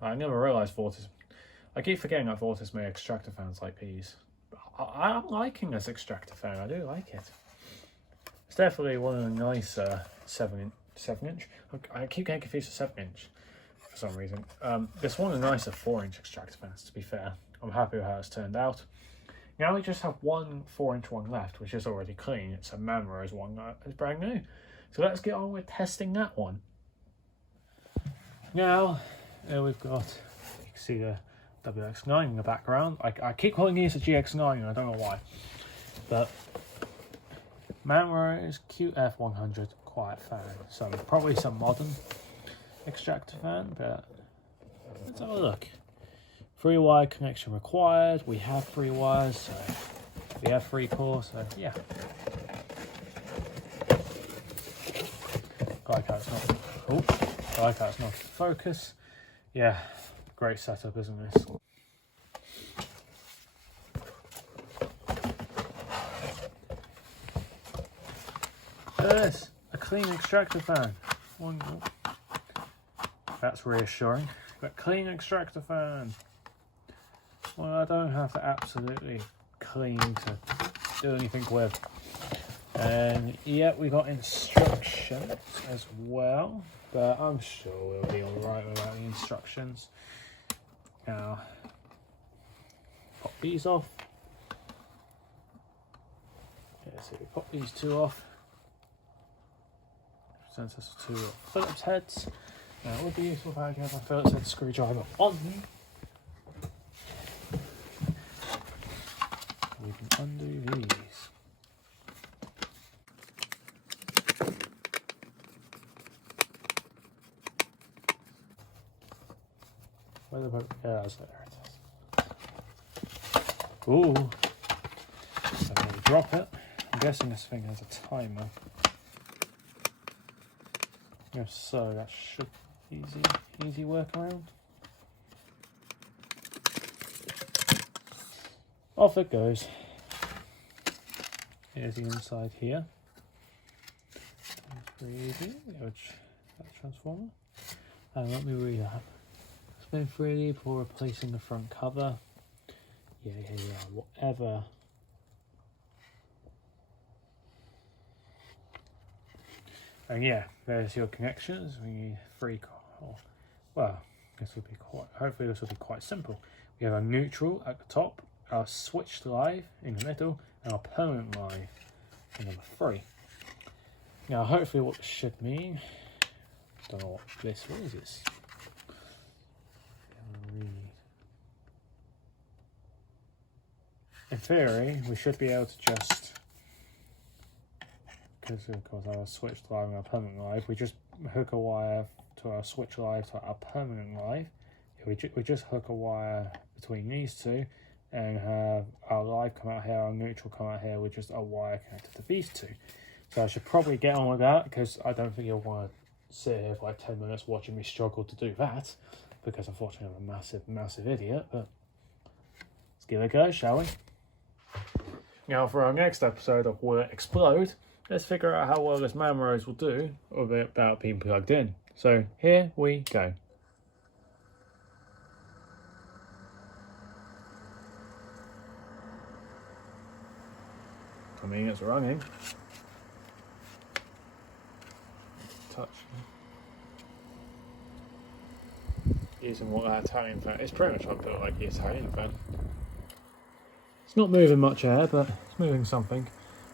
I never realised Vortice. I keep forgetting that Vortice made extractor fans like these. I'm liking this extractor fan. I do like it. It's definitely one of the nicer 7-inch. I keep getting confused with 7-inch for some reason. This one of the nicer 4-inch extractor fans, to be fair. I'm happy with how it's turned out. Now we just have one 4-inch one left, which is already clean. It's a Manrose one that is brand new. So let's get on with testing that one. Now, we've got, you can see the WX9 in the background. I keep calling these a GX9 and I don't know why. But Manrose QF100 quiet fan. So probably some modern extractor fan, but let's have a look. 3-wire connection required. We have 3 wires, so we have 3 cores, so yeah. Like how it's not. Oh, I like how it's not in focus. Yeah, great setup, isn't this? This, a clean extractor fan. That's reassuring. But clean extractor fan. Well, I don't have to absolutely clean to do anything with. And yeah, we got instructions as well, but I'm sure we'll be alright without the instructions. Now, pop these off. Yeah, so we pop these 2 off. Sends us to Phillips heads. Now it would be useful if I had my Phillips head screwdriver on me. We can undo these. Where the boat? Yeah, there it is. Ooh. So when we drop it, I'm guessing this thing has a timer. If so, that should be easy workaround. Off it goes. Here's the inside here. Pretty easy. That transformer. And let me read that. Spin freely before replacing the front cover. Yeah, whatever. And yeah, there's your connections. We need 3 well, this will be hopefully this will be quite simple. We have a neutral at the top, our switched live in the middle, and our permanent live in number 3. Now, hopefully what this should mean, don't know what this, what is this? In theory, we should be able to just, because of course our switched live and our permanent live, we just hook a wire to our switch live to our permanent live. We just hook a wire between these 2 and have our live come out here, our neutral come out here with just a wire connected to these 2. So I should probably get on with that, because I don't think you'll want to sit here for like 10 minutes watching me struggle to do that, because unfortunately I'm a massive idiot. But let's give it a go, shall we? Now for our next episode of Will It Explode, let's figure out how well this Manrose will do without being plugged in. So here we go. mean, it's running. Touch. Using what that Italian fan. It's pretty much I built like the Italian fan. It's not moving much air, but it's moving something.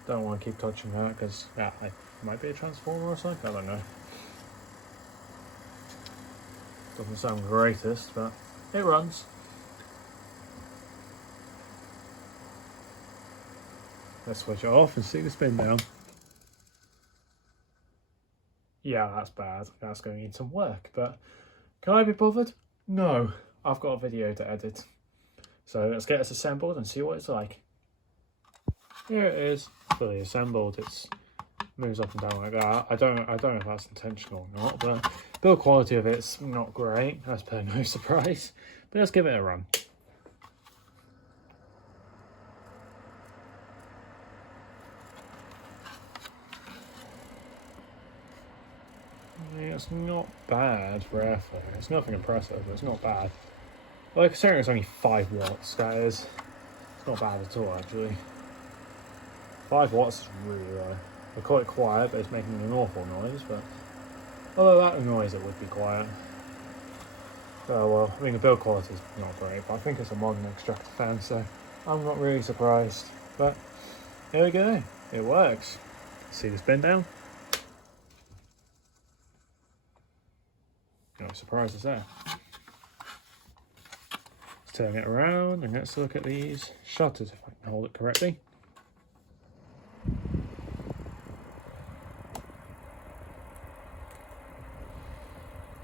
Don't want to keep touching that because it might be a transformer or something. I don't know. Doesn't sound the greatest, but it runs. Let's switch it off and see the spin down. Yeah, that's bad. That's going to need some work, but can I be bothered? No. I've got a video to edit. So let's get this assembled and see what it's like. Here it is, fully assembled. It moves up and down like that. I don't know if that's intentional or not, but build quality of it's not great. That's per no surprise. But let's give it a run. It's not bad for airflow. It's nothing impressive, but it's not bad. Like, considering it's only 5 watts, that is, it's not bad at all, actually. 5 watts is really low. I call it quiet, but it's making an awful noise, but although that noise, it would be quiet. Oh well, I mean, the build quality is not great, but I think it's a modern extractor fan, so I'm not really surprised. But here we go, it works. See the spin down? No surprises there. Let's turn it around and let's look at these shutters if I can hold it correctly.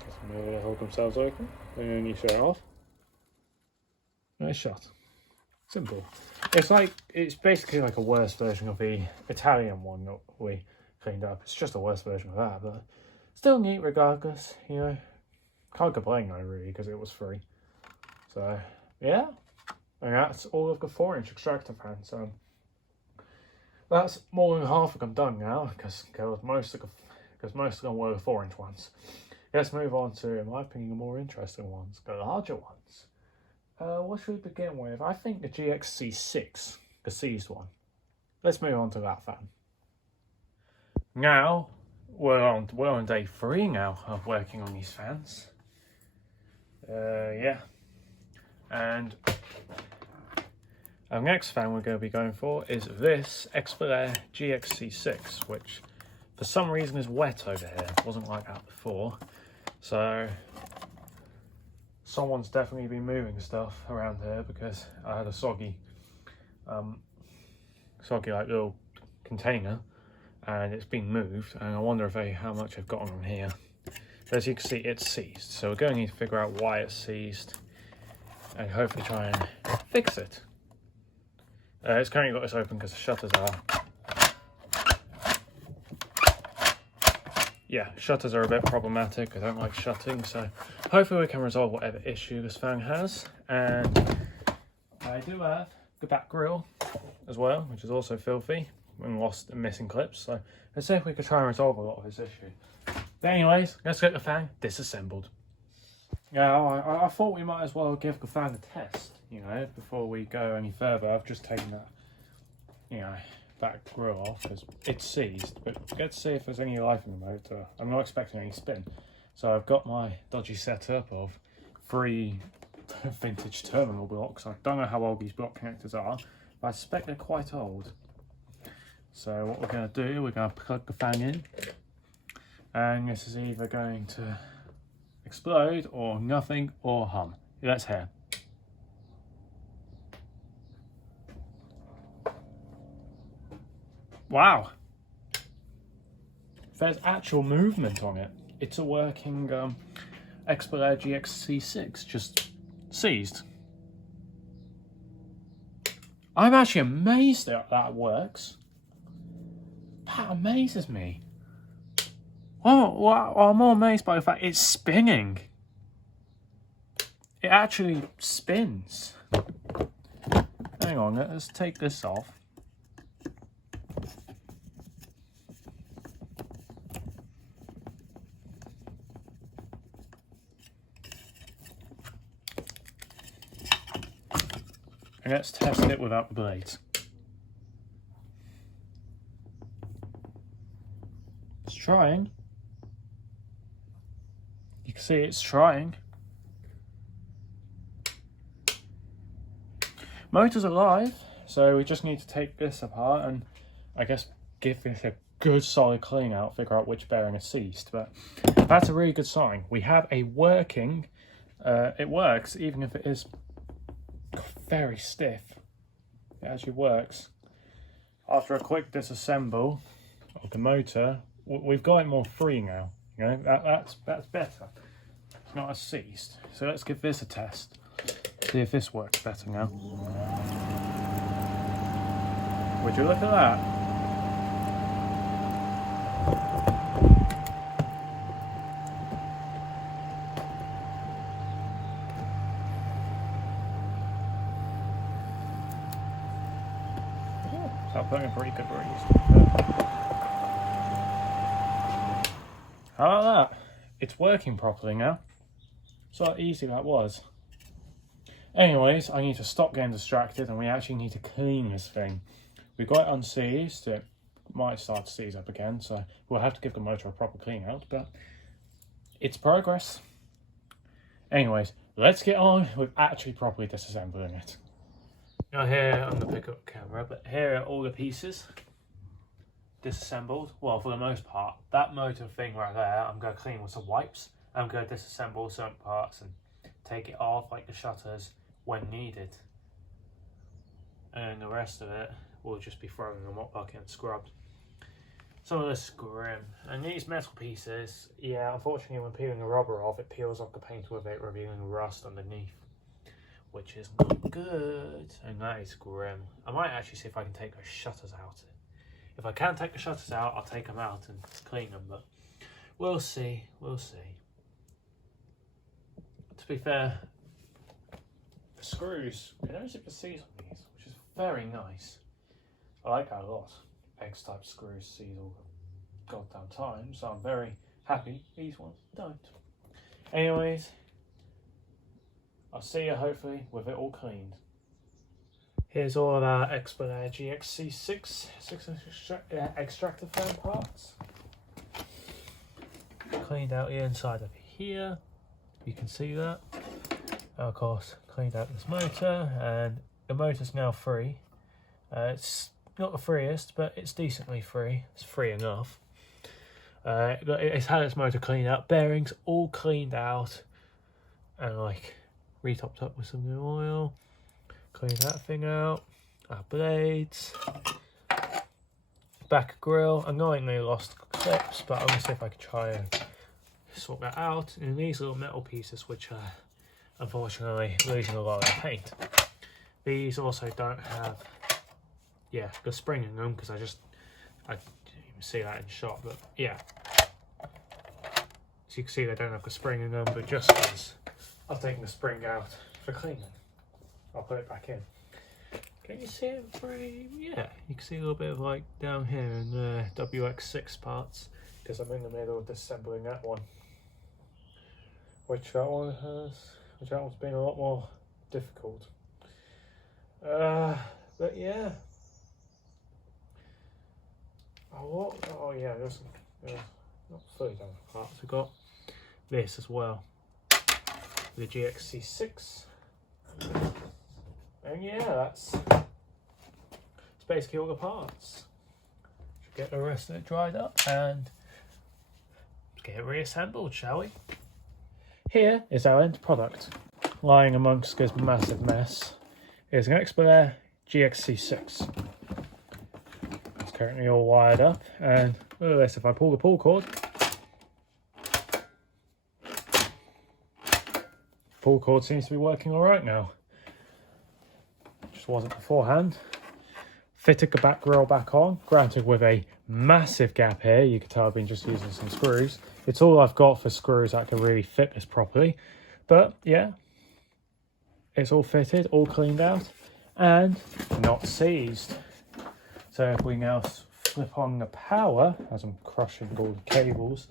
Just maybe hold themselves open and then you shut it off. Nice shut. Simple. It's basically like a worse version of the Italian one that we cleaned up. It's just a worse version of that, but still neat regardless, you know. Can't complain though, really, because it was free. So, yeah. And that's all of the 4-inch extractor fan. So, that's more than half of them done now, because most of them were the 4-inch ones. Let's move on to, in my opinion, the more interesting ones, the larger ones. What should we begin with? I think the GXC6, the seized one. Let's move on to that fan. Now, we're on day 3 now of working on these fans. Yeah, and our next fan we're going to be going for is this Xpelair GXC6, which for some reason is wet over here. It wasn't like that before, so someone's definitely been moving stuff around here because I had a soggy like little container, and it's been moved, and I wonder how much I've got on here. But as you can see, it's seized, so we're going to need to figure out why it's seized and hopefully try and fix it. It's currently got this open because the shutters are a bit problematic. I don't like shutting, so hopefully we can resolve whatever issue this fan has. And I do have the back grille as well, which is also filthy and lost and missing clips, so let's see if we can try and resolve a lot of this issue. But anyways, let's get the fan disassembled. Yeah, I thought we might as well give the fan a test, you know, before we go any further. I've just taken that, you know, back grille off because it's seized, but let's see if there's any life in the motor. I'm not expecting any spin. So I've got my dodgy setup of 3 vintage terminal blocks. I don't know how old these block connectors are, but I suspect they're quite old. So what we're going to do, we're going to plug the fan in, and this is either going to explode or nothing or hum. Let's hear. Wow, there's actual movement on it. It's a working Xpelair GXC6, just seized. I'm actually amazed that that works. That amazes me. Oh, wow, I'm more amazed by the fact it's spinning. It actually spins. Hang on, let's take this off. And let's test it without the blades. trying. You can see it's trying. Motor's alive, so we just need to take this apart and I guess give this a good solid clean out, figure out which bearing is seized. But that's a really good sign. We have a working, it works even if it is very stiff. It actually works. After a quick disassemble of the motor, we've got it more free now. You know, that's better. It's not as seized. So let's give this a test. See if this works better now. Would you look at that? Start putting a pretty good breeze. How about that? It's working properly now. So how easy that was. Anyways, I need to stop getting distracted and we actually need to clean this thing. We got it unseized, it might start to seize up again, so we'll have to give the motor a proper clean out, but it's progress. Anyways, let's get on with actually properly disassembling it. Now here on the pickup camera, but here are all the pieces disassembled. Well, for the most part, that motor thing right there, I'm going to clean with some wipes. I'm going to disassemble certain parts and take it off, like the shutters, when needed. And the rest of it will just be thrown in a mop bucket and scrubbed. Some of this is grim. And these metal pieces, yeah, unfortunately when peeling the rubber off, it peels off the paint with it, revealing rust underneath, which is not good. And that is grim. I might actually see if I can take those shutters out. If I can take the shutters out, I'll take them out and clean them, but we'll see, we'll see. To be fair, the screws can only sit the C's on these, which is very nice. I like that a lot. X type screws seize all the goddamn time, so I'm very happy these ones don't. Anyways, I'll see you hopefully with it all cleaned. Here's all of our Xpelair GXC6 extractor fan parts. Cleaned out the inside of here. You can see that. Of course, cleaned out this motor, and the motor's now free. It's not the freest, but it's decently free. It's free enough. It's had its motor cleaned out, bearings all cleaned out, and like retopped up with some new oil. Cleaned that thing out. Our blades, back grill. Annoyingly lost clips, but I'm gonna see if I can try and sort that out. And these little metal pieces, which are unfortunately losing a lot of paint. These also don't have, yeah, the spring in them because I didn't even see that in shot, but yeah. So you can see they don't have the spring in them, but just as I've taken the spring out for cleaning, I'll put it back in. Can you see it pretty? Yeah, you can see a little bit of like down here in the WX6 parts because I'm in the middle of disassembling that one. Which that one's been a lot more difficult. But yeah. Oh yeah, there's not fully done parts. We've got this as well. The GXC6. And yeah, it's basically all the parts. Should get the rest of it dried up and get it reassembled, shall we? Here is our end product. Lying amongst this massive mess is an Xpelair GXC6. It's currently all wired up, and look at this, if I pull the pull cord, pull cord seems to be working alright now. Just wasn't beforehand. Fitted the back grill back on, granted with a massive gap here. You can tell I've been just using some screws. It's all I've got for screws that can really fit this properly. But yeah, it's all fitted, all cleaned out, and not seized. So if we now flip on the power, as I'm crushing all the cables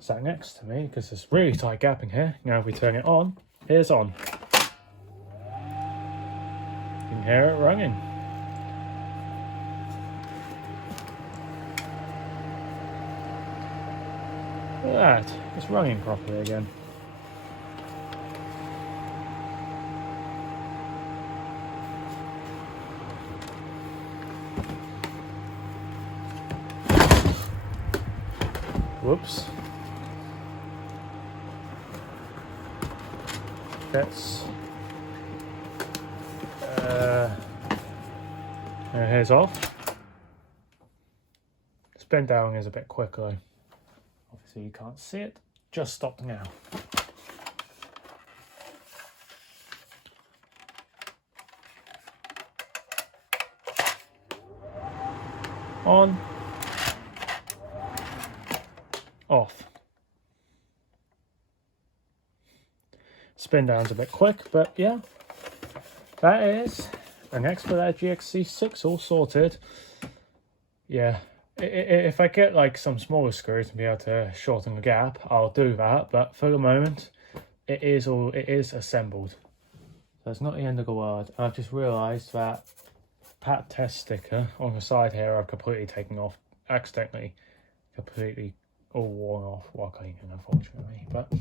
sat next to me, because there's really tight gap in here. Now if we turn it on, here's on. You can hear it ringing. Look at that, it's running properly again. Whoops. That's here's off. Spin down is a bit quicker though. Obviously you can't see it. Just stopped now. On. Off. Spin down's a bit quick, but yeah, that is an Xpelair GXC6 all sorted. Yeah, if I get like some smaller screws to be able to shorten the gap, I'll do that. But for the moment, it is assembled. So it's not the end of the world. I've just realised that pat test sticker on the side here I've completely taken off, accidentally, completely all worn off while cleaning, unfortunately. But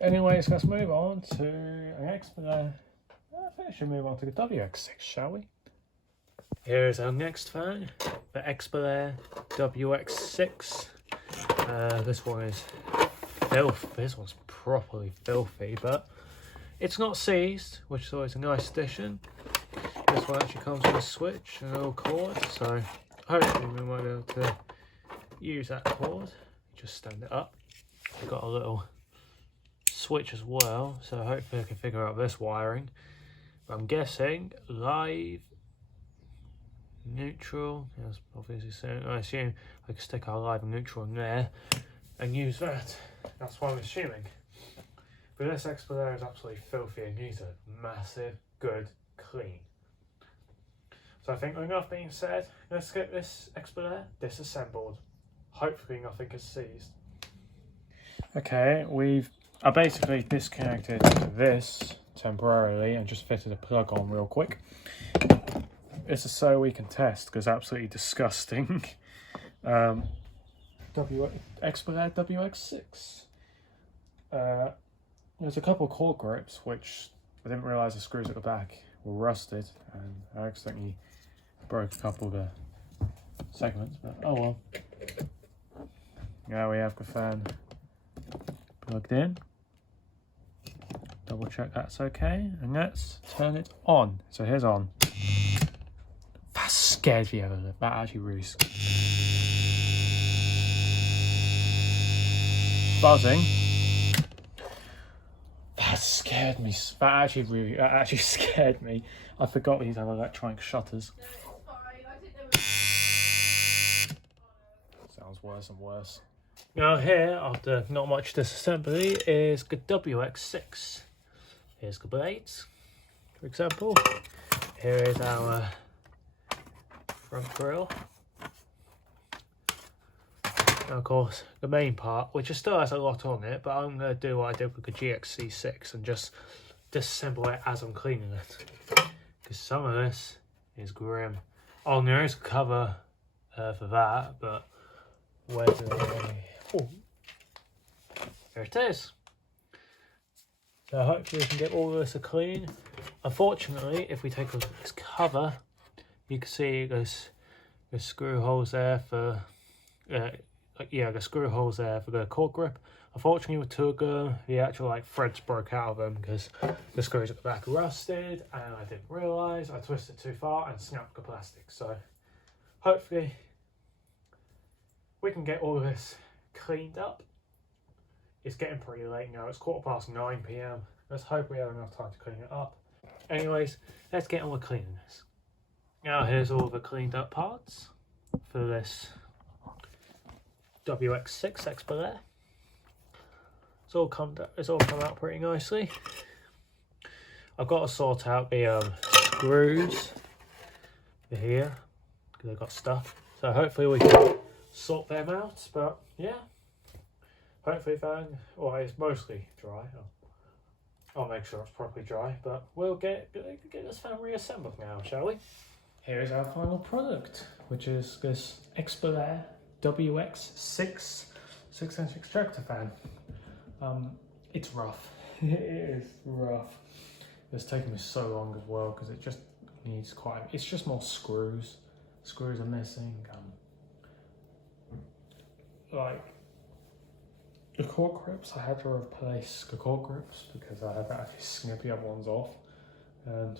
anyways, let's move on to an Xpelair. I think I should move on to the WX6, shall we? Here's our next fan, the Xpelair WX6. This one is filthy. This one's properly filthy, but it's not seized, which is always a nice addition. This one actually comes with a switch and a little cord, so hopefully we might be able to use that cord. Just stand it up. We've got a little switch as well, so hopefully I can figure out this wiring. But I'm guessing live, neutral, that's obviously saying, I assume I can stick our live and neutral in there and use that. That's what I'm assuming. But this Xpelair is absolutely filthy and needs a massive, good clean. So I think with enough being said, let's get this Xpelair disassembled. Hopefully nothing is seized. Okay, I basically disconnected this temporarily and just fitted a plug on real quick. This is so we can test, because absolutely disgusting. Xpelair WX6. There's a couple of cord grips which I didn't realise the screws at the back were rusted, and I accidentally broke a couple of the segments, but oh well. Now we have the fan plugged in. Double check that's okay, and let's turn it on. So here's on. That scared me a little. That actually really scared. Buzzing. That scared me. That actually scared me. I forgot these have electronic shutters. Sounds worse and worse. Now here, after not much disassembly, is the WX6. Here's the blades, for example. Here is our front grille. And of course, the main part, which still has a lot on it, but I'm going to do what I did with the GXC6 and just disassemble it as I'm cleaning it. Because some of this is grim. Oh, there is a cover for that, but where's it? Oh, there it is. So hopefully we can get all of this clean. Unfortunately, if we take a look at this cover, you can see there's screw holes there for, the screw holes there for the cord grip. Unfortunately, with two of them, the actual threads broke out of them because the screws at the back rusted, and I didn't realise. I twisted too far and snapped the plastic. So hopefully we can get all of this cleaned up. It's getting pretty late now. It's 9:15 PM. Let's hope we have enough time to clean it up. Anyways, let's get on with cleaning this. Now here's all the cleaned up parts for this WX6 Xpelair. It's all come out pretty nicely. I've got to sort out the screws here because I've got stuff. So hopefully we can sort them out. But yeah, hopefully it's mostly dry. I'll make sure it's properly dry. But we'll get this fan reassembled now, shall we? Here is our final product, which is this Xpelair WX6 6-inch extractor fan. It's rough. It is rough. It's taken me so long as well because it just needs quite. It's just more screws. Screws are missing. Like the cork grips, I had to replace the cork grips because I had to actually snip the other ones off. And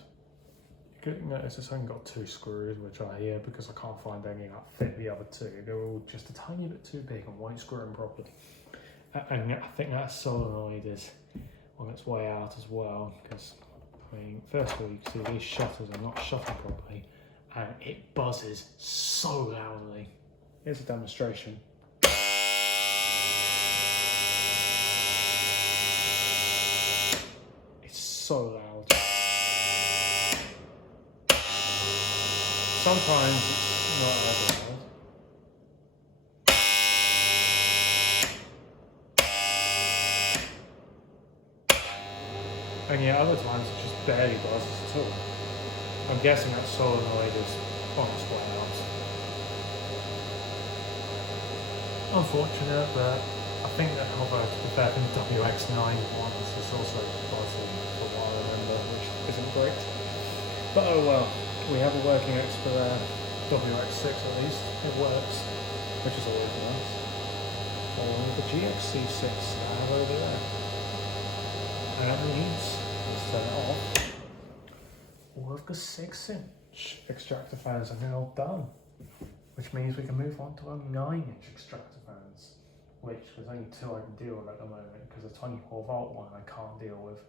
you can notice it's only got 2 screws, which are here because I can't find any that fit the other 2. They're all just a tiny bit too big and won't screw them properly. And I think that solenoid is on its way out as well because, I mean, first of all, you can see these shutters are not shutting properly and it buzzes so loudly. Here's a demonstration. It's so loud. Sometimes it's not as loud. And yeah, other times it just barely buzzes at all. I'm guessing that solenoid is on its way out. Unfortunate, but I think that although to be fair, the WX9 one is also buzzing from what I remember, which isn't great. But oh well, we have a working Xpelair WX6 at least. It works, which is always nice. Along with the GXC6 that I have over there. And that means, let's turn it off, all of the 6-inch extractor fans are now done. Which means we can move on to our 9-inch extractor fans. Which there's only 2 I can deal with at the moment, because the 24 volt one I can't deal with.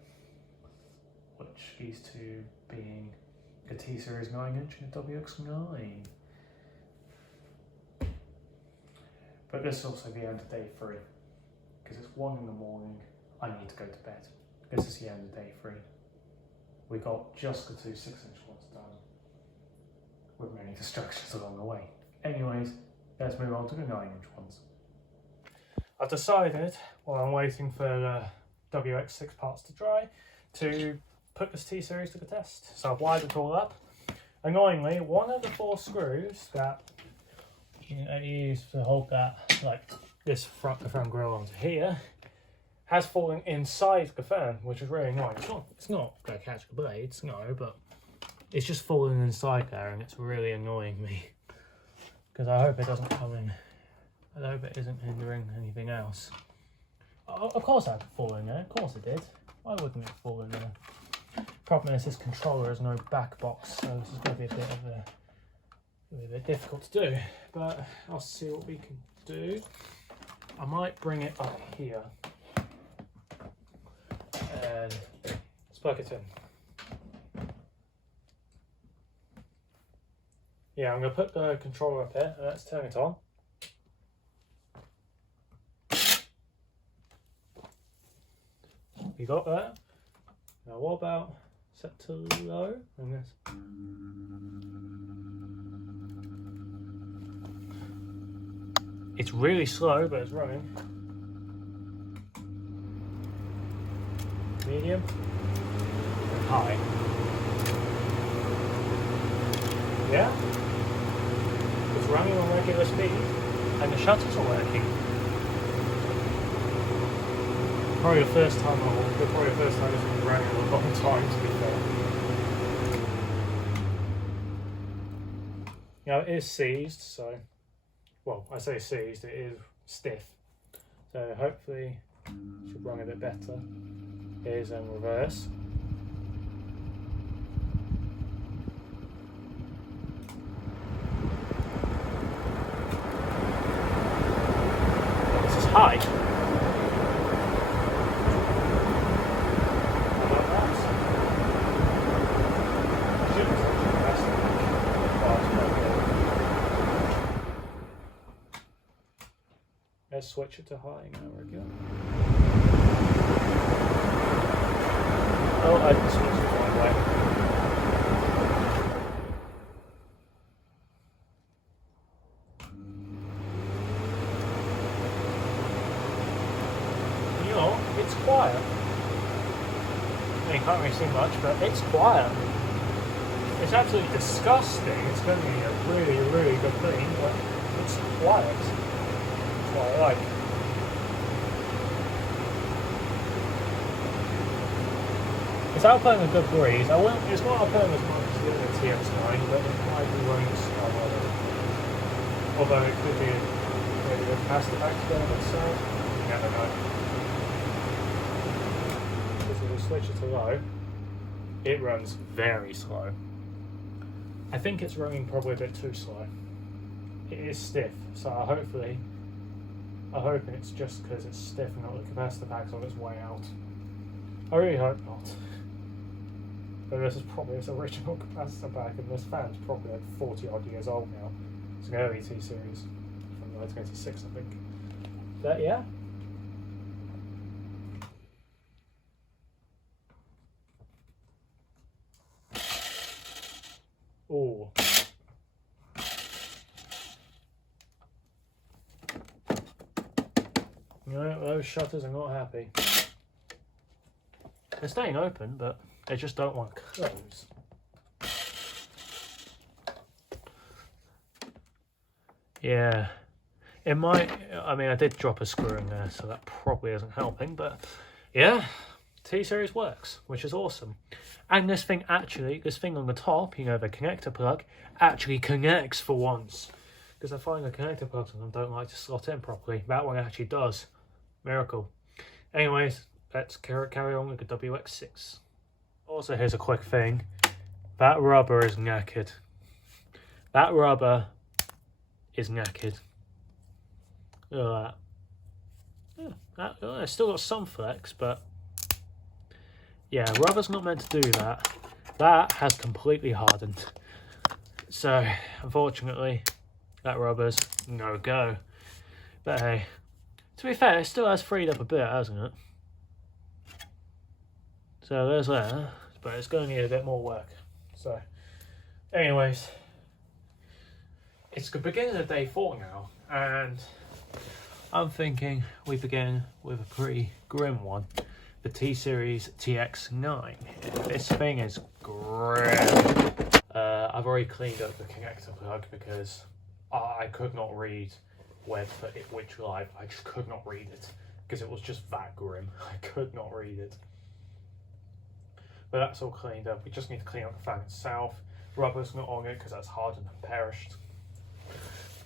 Which these 2 being the T-Series 9-inch and the WX9. But this is also the end of day 3. Because it's 1 in the morning, I need to go to bed. This is the end of day 3. We got just the 2 6-inch ones done, with many distractions along the way. Anyways, let's move on to the 9-inch ones. I've decided, while I'm waiting for the WX6 parts to dry, to put this T-Series to the test. So I've wired it all up. Annoyingly, one of the 4 screws that you use to hold that, like this the front grille onto here, has fallen inside the fan, which is really annoying. It's not going to catch the blades, no, but it's just fallen inside there and it's really annoying me. Because I hope it doesn't come in. I hope it isn't hindering anything else. Of course I had to fall in there, of course it did. Why wouldn't it fall in there? Problem is this controller has no back box, so this is going to be a bit difficult to do. But I'll see what we can do. I might bring it up here. And let's plug it in. Yeah, I'm going to put the controller up here and let's turn it on. You got that? Now what about set to low and this? It's really slow, but it's running. Medium, and high. Yeah, it's running on regular speed, and the shutters are working. Probably the first time it's been running in a long time, to be fair. Now it is seized, so, well, I say seized, it is stiff. So hopefully it should run a bit better. Here's in reverse. This is high. How about that? Shouldn't be the best. Oh, it's quite good. Let's switch it to high now again. Oh, I can switch it the wrong way. You know, it's quiet. You can't really see much, but it's quiet. It's absolutely disgusting. It's going to be a really, really good thing, but it's quiet. That's what I like. So I'll put in a good breeze. I won't, it's not I'll put in as much as the TX9, but it might be running slower. Although it could be maybe the capacitor back's going a bit slow. You never know. If we switch it to low, it runs very slow. I think it's running probably a bit too slow. It is stiff, so I'm hoping it's just because it's stiff and not the capacitor pack's on its way out. I really hope not. But this is probably its original capacitor pack, and this fan's probably like 40 odd years old now. It's an early T-Series from 1986, I think. But yeah. Oh. No, those shutters are not happy. They're staying open, but they just don't want to close. Yeah, it might, I mean, I did drop a screw in there, so that probably isn't helping, but yeah, T-Series works, which is awesome. And this thing actually, this thing on the top, you know, the connector plug, actually connects for once. Because I find the connector plugs on them don't like to slot in properly. That one actually does. Miracle. Anyways, let's carry on with the WX6. Also, here's a quick thing. That rubber is knackered. That rubber is knackered. Look at that. It's still got some flex, but yeah, rubber's not meant to do that. That has completely hardened. So, unfortunately, that rubber's no go. But hey, to be fair, it still has freed up a bit, hasn't it? So there's that, but it's going to need a bit more work. So, anyways, it's the beginning of day 4 now, and I'm thinking we begin with a pretty grim one. The T-Series TX9. This thing is grim. I've already cleaned up the connector plug because I could not read where to put it, which live. I just could not read it because it was just that grim. I could not read it. But that's all cleaned up. We just need to clean up the fan itself. Rubber's not on it because that's hardened and perished.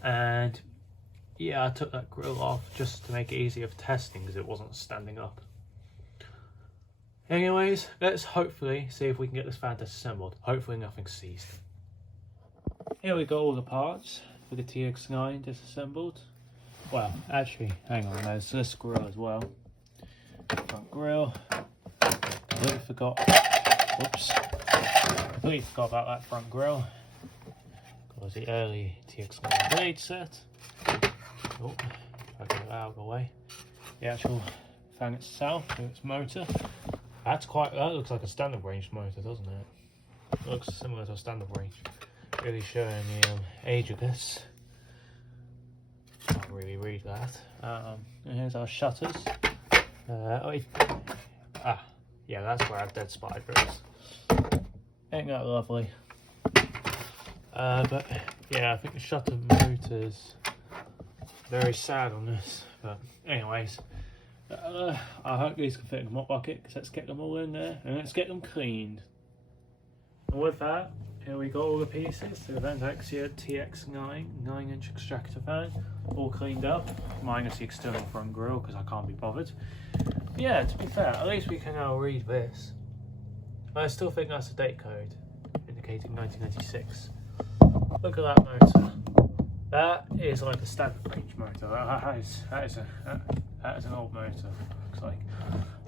And yeah, I took that grill off just to make it easier for testing because it wasn't standing up. Anyways, let's hopefully see if we can get this fan disassembled. Hopefully nothing's seized. Here we got all the parts for the TX9 disassembled. Well, actually, hang on, there's this grill as well. Front grill. Completely forgot. Whoops. Completely forgot about that front grill. Got the early TX9 blade set. Oh, if I get it out of the way. The actual fan itself, its motor. That looks like a standard range motor, doesn't it? It looks similar to a standard range. Really showing the age of this. Can't really read that. And here's our shutters. Yeah, that's where our dead spider is. Ain't that lovely? But yeah, I think the shutter motor's very sad on this. But anyways, I hope these can fit in the mop bucket, because let's get them all in there and let's get them cleaned. And with that, here we got all the pieces. The Vent-Axia TX9 9-inch extractor fan, all cleaned up, minus the external front grille because I can't be bothered. But yeah, to be fair, at least we can now read this. I still think that's a date code, indicating 1996. Look at that motor. That is like a standard range motor. That is an old motor, looks like.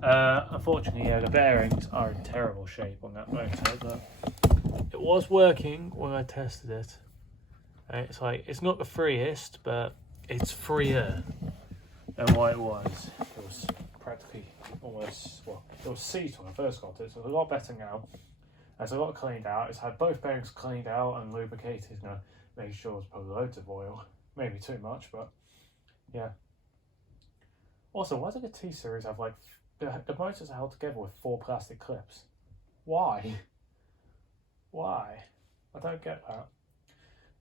Unfortunately, yeah, the bearings are in terrible shape on that motor, but it was working when I tested it. And it's like, it's not the freest, but it's freer than what it was. It was practically almost, well, it was seized when I first got it, so it's a lot better now. It's a lot cleaned out. It's had both bearings cleaned out and lubricated. You know, made sure it's put loads of oil. Maybe too much, but yeah. Also, why do the T-Series have like, the motors are held together with 4 plastic clips? Why? Why? I don't get that.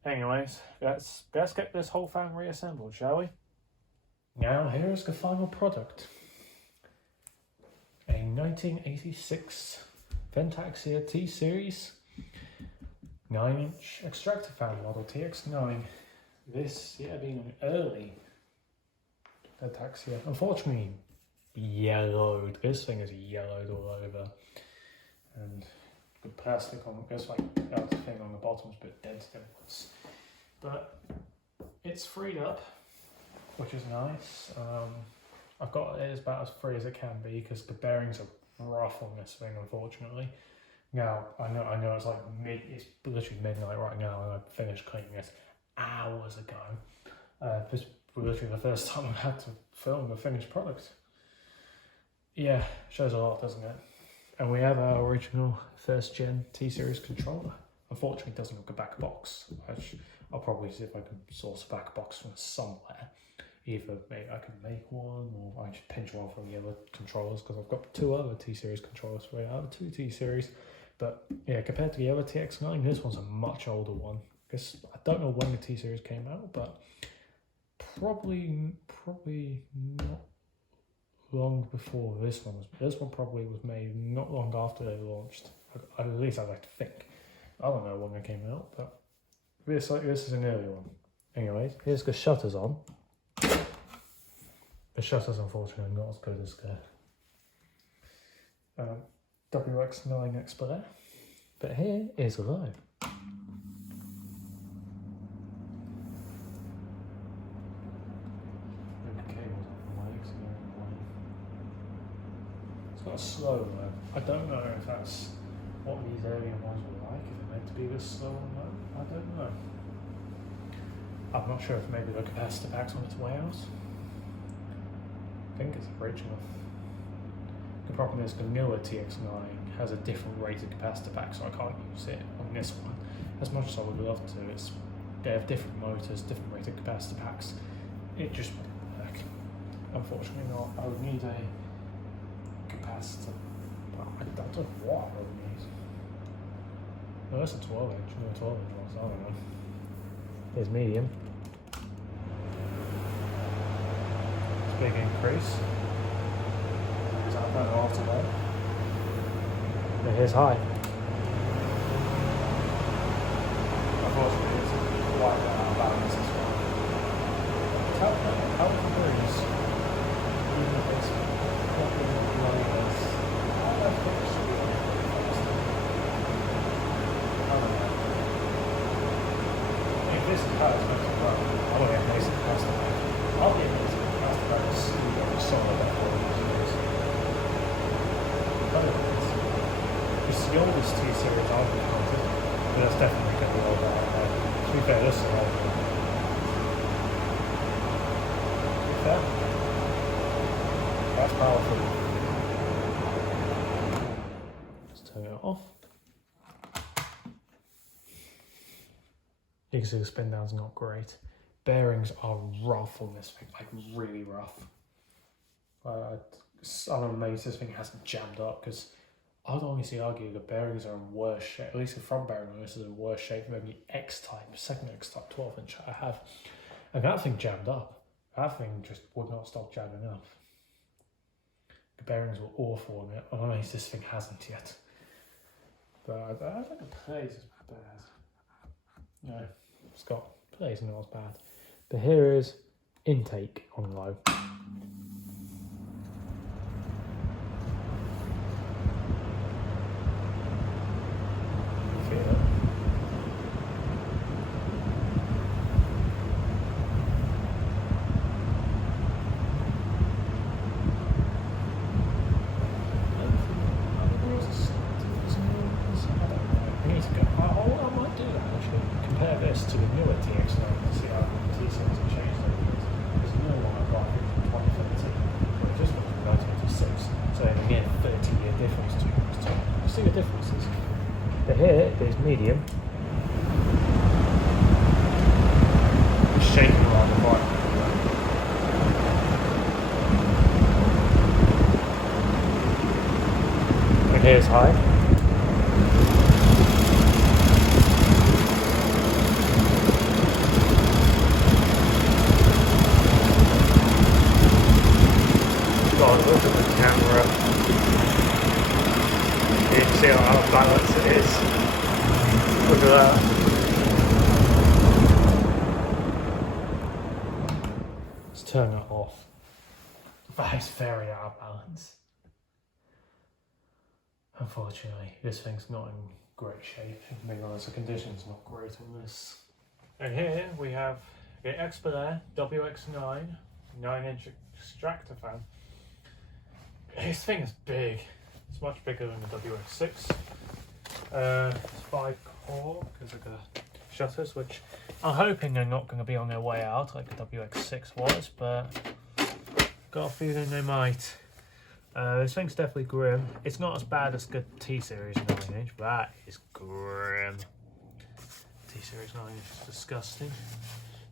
Anyways, let's get this whole fan reassembled, shall we? Now, here is the final product. A 1986 Vent-Axia T-Series 9-inch extractor fan model TX9. This, being an early Vent-Axia. Unfortunately, yellowed. This thing is yellowed all over. And the plastic on there's like the other thing on the bottom's a bit dented inwards. But it's freed up, which is nice. I've got it about as free as it can be because the bearings are rough on this thing, unfortunately. Now I know it's like it's literally midnight right now, and I finished cleaning this hours ago. This was literally the first time I've had to film a finished product. Yeah, shows a lot, doesn't it? And we have our original first gen T-Series controller. Unfortunately, it doesn't look a back box. I'll probably see if I can source a back box from somewhere. Either maybe I can make one, or I should pinch one from the other controllers, because I've got 2 other T-Series controllers for it. I have 2 T-Series, but yeah, compared to the other TX9, this one's a much older one. Because I don't know when the T-Series came out, but probably not long before this one. This one probably was made not long after they launched. At least I'd like to think. I don't know when they came out, but this is an early one. Anyways, here's the shutters on. The shutters, unfortunately, are not as good as the WX9 Xpelair. But here is live. It's got a slow low. I don't know if that's what these earlier ones were like, if they're meant to be this slow or not. I don't know. I'm not sure if maybe the capacitor pack's on its way out. I think it's original. The problem is the newer TX9 has a different rated capacitor pack, so I can't use it on this one. As much as I would love to, they have different motors, different rated capacitor packs. It just wouldn't work. Unfortunately not. I would need a capacitor. Well, I don't know what I would need. No, that's a 12 inch. No, 12 inch ones. I don't know. Here's medium. It's a big increase. So I don't know after that. But here's high. Unfortunately, it's quite out of balance as well. How can breeze? Even if it's not really low as I don't think it should be on the first. I don't know. If this is how it's meant to run, I want to get basic plastic back. I'll get basic plastic back to see what the solid that for is. It's the oldest T-Series I've encountered, but that's definitely going to be older. To be fair, this is older. To be fair, that's powerful. Let's turn it off. You can see the spin down's not great. Bearings are rough on this thing, like really rough. I'm amazed this thing hasn't jammed up, because I'd honestly argue the bearings are in worse shape. At least the front bearing on this is in worse shape than the X-Type, second X-Type 12 inch I have. And that thing jammed up. That thing just would not stop jamming up. The bearings were awful on it. I'm amazed this thing hasn't yet. But I don't think the plays is bad. No, Scott, plays not as bad. But here is intake on low. To the newer TX9 to see how the T-Series have changed over the years. Because the newer one I got, I think, from 2013, but this one's from 1986. So again, 30-year difference between those two. You see the differences. But here is medium. It's shaking around the bike. And here's high. Look at the camera. You can see how at that. Let's turn it off. That is very out of balance. Unfortunately, this thing's not in great shape. Being honest, the condition's not great on this. And here we have the Xpelair WX9 9-inch extractor fan. This thing is big. It's much bigger than the WX6. It's 5-core because of the shutters, which I'm hoping they're not going to be on their way out like the WX6 was, but got a feeling they might. This thing's definitely grim. It's not as bad as the T-Series 9-inch, but that is grim. T-Series 9-inch is disgusting.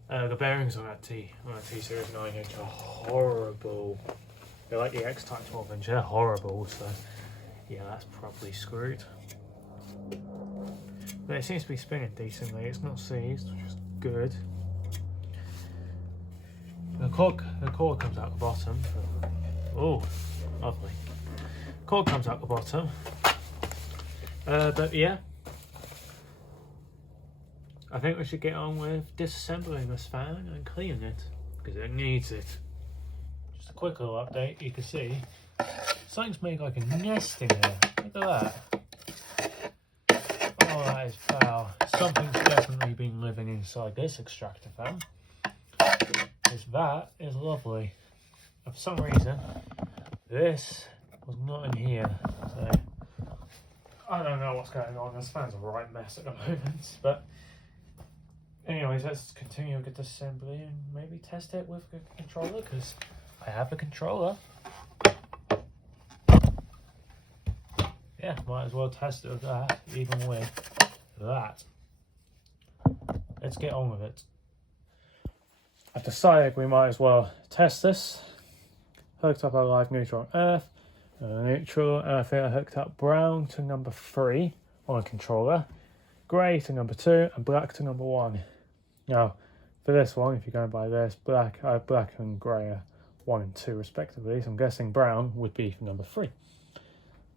The bearings on that T-Series 9-inch are horrible. They're like the X-Type 12-inch, they're horrible, so yeah, that's probably screwed. But it seems to be spinning decently, it's not seized, which is good. The cord comes out the bottom. Oh, lovely. Cord comes out the bottom. But yeah, I think we should get on with disassembling this fan and cleaning it, because it needs it. Just a quick little update, you can see something's made like a nest in there. Look at that. Oh, that is foul. Something's definitely been living inside this extractor fan. Because that is lovely. For some reason, this was not in here. So I don't know what's going on. This fan's a right mess at the moment. But anyways, let's continue with the disassembly and maybe test it with the controller, because I have a controller. Yeah, might as well test it with that, even with that. Let's get on with it. I've decided we might as well test this. Hooked up our live neutral on earth, neutral, and I think I hooked up brown to number 3 on a controller, grey to number 2, and black to number 1. Now, for this one, if you're going by this, black and grey are 1 and 2 respectively, so I'm guessing brown would be for number 3.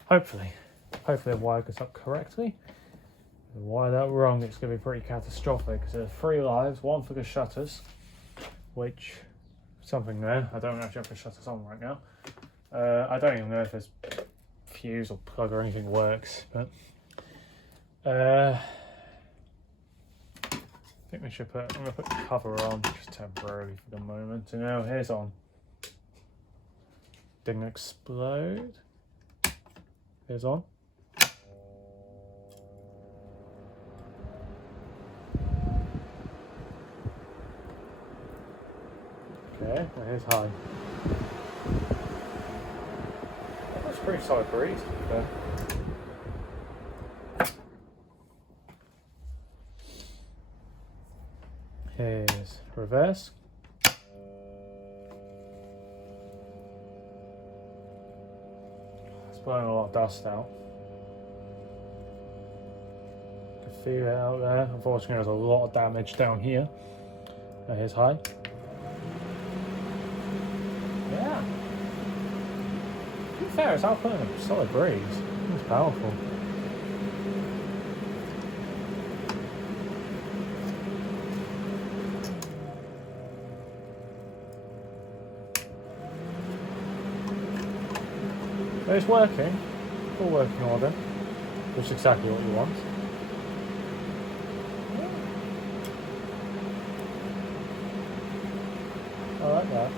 Hopefully the wire goes up correctly. If I wire that wrong, it's going to be pretty catastrophic, because there's 3 lives, 1 for the shutters, which, something there, I don't actually have the shutters on right now. I don't even know if this fuse or plug or anything works, but I think we should I'm going to put the cover on just temporarily for the moment. And now here's on. Didn't explode. Here's on. Okay, well here's high. That's pretty solid breeze. Here's reverse. It's blowing a lot of dust out. You can feel it out there. Unfortunately, there's a lot of damage down here. Here's high. Yeah. To be fair, it's outputting a solid breeze. It's powerful. But it's working, full working order, which is exactly what you want. I like that.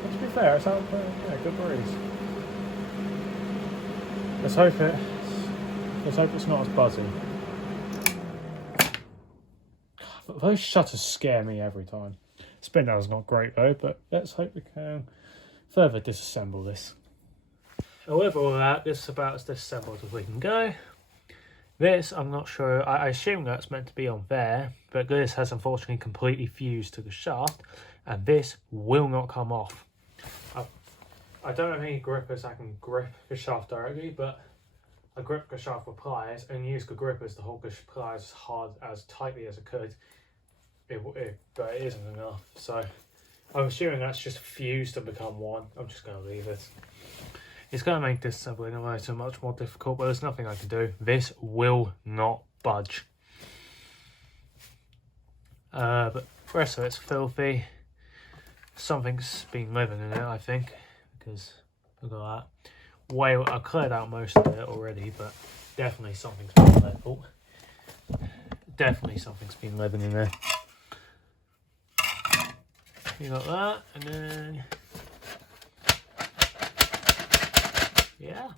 But to be fair, it's out, yeah, good breeze. Let's hope it's not as buzzy. But those shutters scare me every time. Spin down's not great though, but let's hope we can further disassemble this. And with all that, this is about as disassembled as we can go. This, I'm not sure, I assume that's meant to be on there, but this has unfortunately completely fused to the shaft, and this will not come off. I don't have any grippers I can grip the shaft directly, but I grip the shaft with pliers and use the grippers to hold the pliers as tightly as I could. But it isn't enough, so I'm assuming that's just fused to become one. I'm just going to leave it. It's going to make disassembling the motor much more difficult, but there's nothing I can do. This will not budge. But the rest of it's filthy. Something's been living in it, I think, because look at that. I've cleared out most of it already, but definitely something's been there. Oh, definitely something's been living in there. You got that, and then yeah,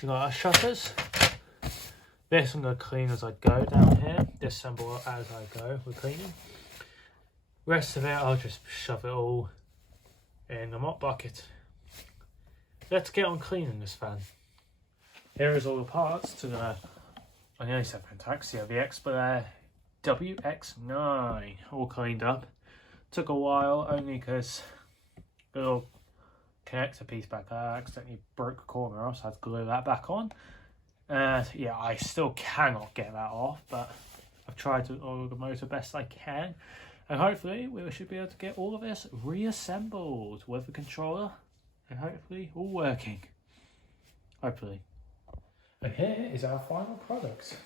you got our shutters. This I'm going to clean as I go down here, disassemble as I go with cleaning. Rest of it I'll just shove it all in the mop bucket. Let's get on cleaning this fan. Here is all the parts to the, I nearly said Vent-Axia, the Xpelair WX9, all cleaned up. Took a while only because the little connector piece back there, I accidentally broke a corner off, so I had to glue that back on. Yeah, I still cannot get that off, but I've tried to oil the motor best I can. And hopefully we should be able to get all of this reassembled with the controller and hopefully all working. Hopefully. And here is our final product.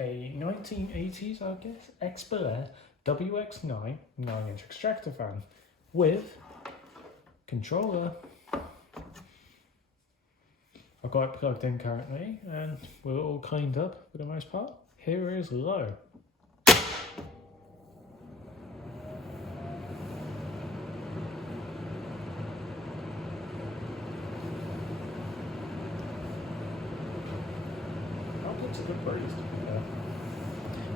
A 1980s, I guess, Xpelair WX9 9-inch extractor fan with controller. I've got it plugged in currently and we're all cleaned up for the most part. Here is low. It's a good breeze.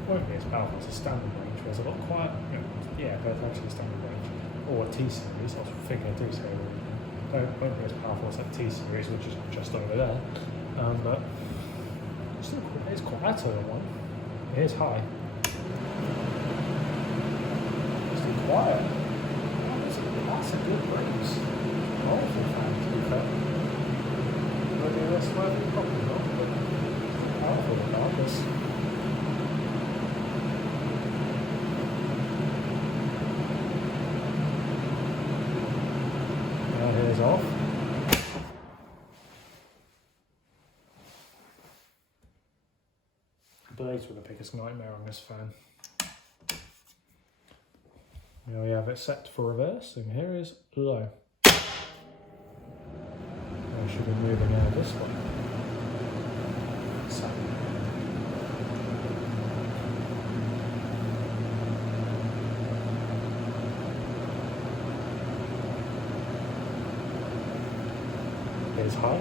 Won't be as powerful as a standard range, whereas a lot quieter. Yeah, both actually standard range. Or a T-Series, I was thinking I do say won't be as powerful as that T-Series, which is just over there. But still, it's quieter than one. It is high. It's still quiet. That's a good breeze. Powerful fan, to be fair. Maybe that's working probably not, but powerful regardless. Here's off. Blades were the biggest nightmare on this fan. Now we have it set for reverse, and here is low. I should be moving out this way. So. Is high.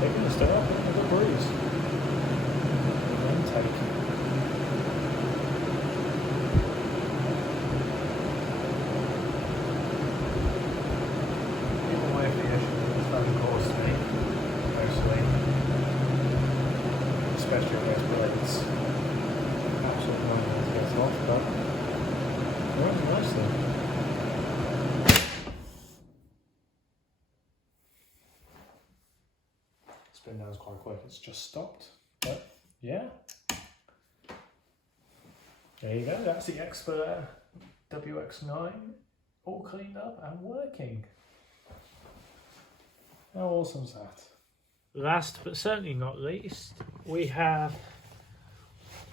Taking the step up with a breeze. And then take. Even way for the issue this phone caused me, mostly. Especially with those blades. Absolutely not to get off, but working nicely. Spin down is quite quick, it's just stopped, but yeah. There you go, that's the Xpelair WX9 all cleaned up and working. How awesome is that? Last but certainly not least, we have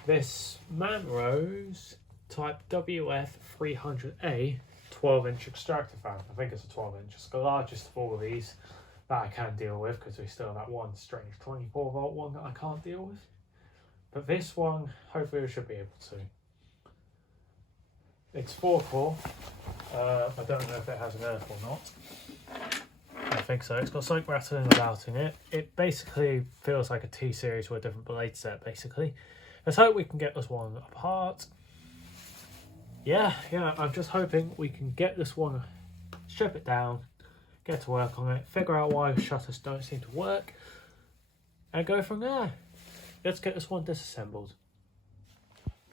this Manrose type WF300A 12-inch extractor fan. I think it's a 12-inch, it's the largest of all of these that I can deal with because we still have that one strange 24-volt one that I can't deal with. But this one, hopefully we should be able to. It's 4-core. I don't know if it has an earth or not. I think so. It's got something rattling about in it. It basically feels like a T-Series with a different blade set, basically. Let's hope we can get this one apart. Yeah, I'm just hoping we can get this one, strip it down, get to work on it, figure out why the shutters don't seem to work, and go from there. Let's get this one disassembled.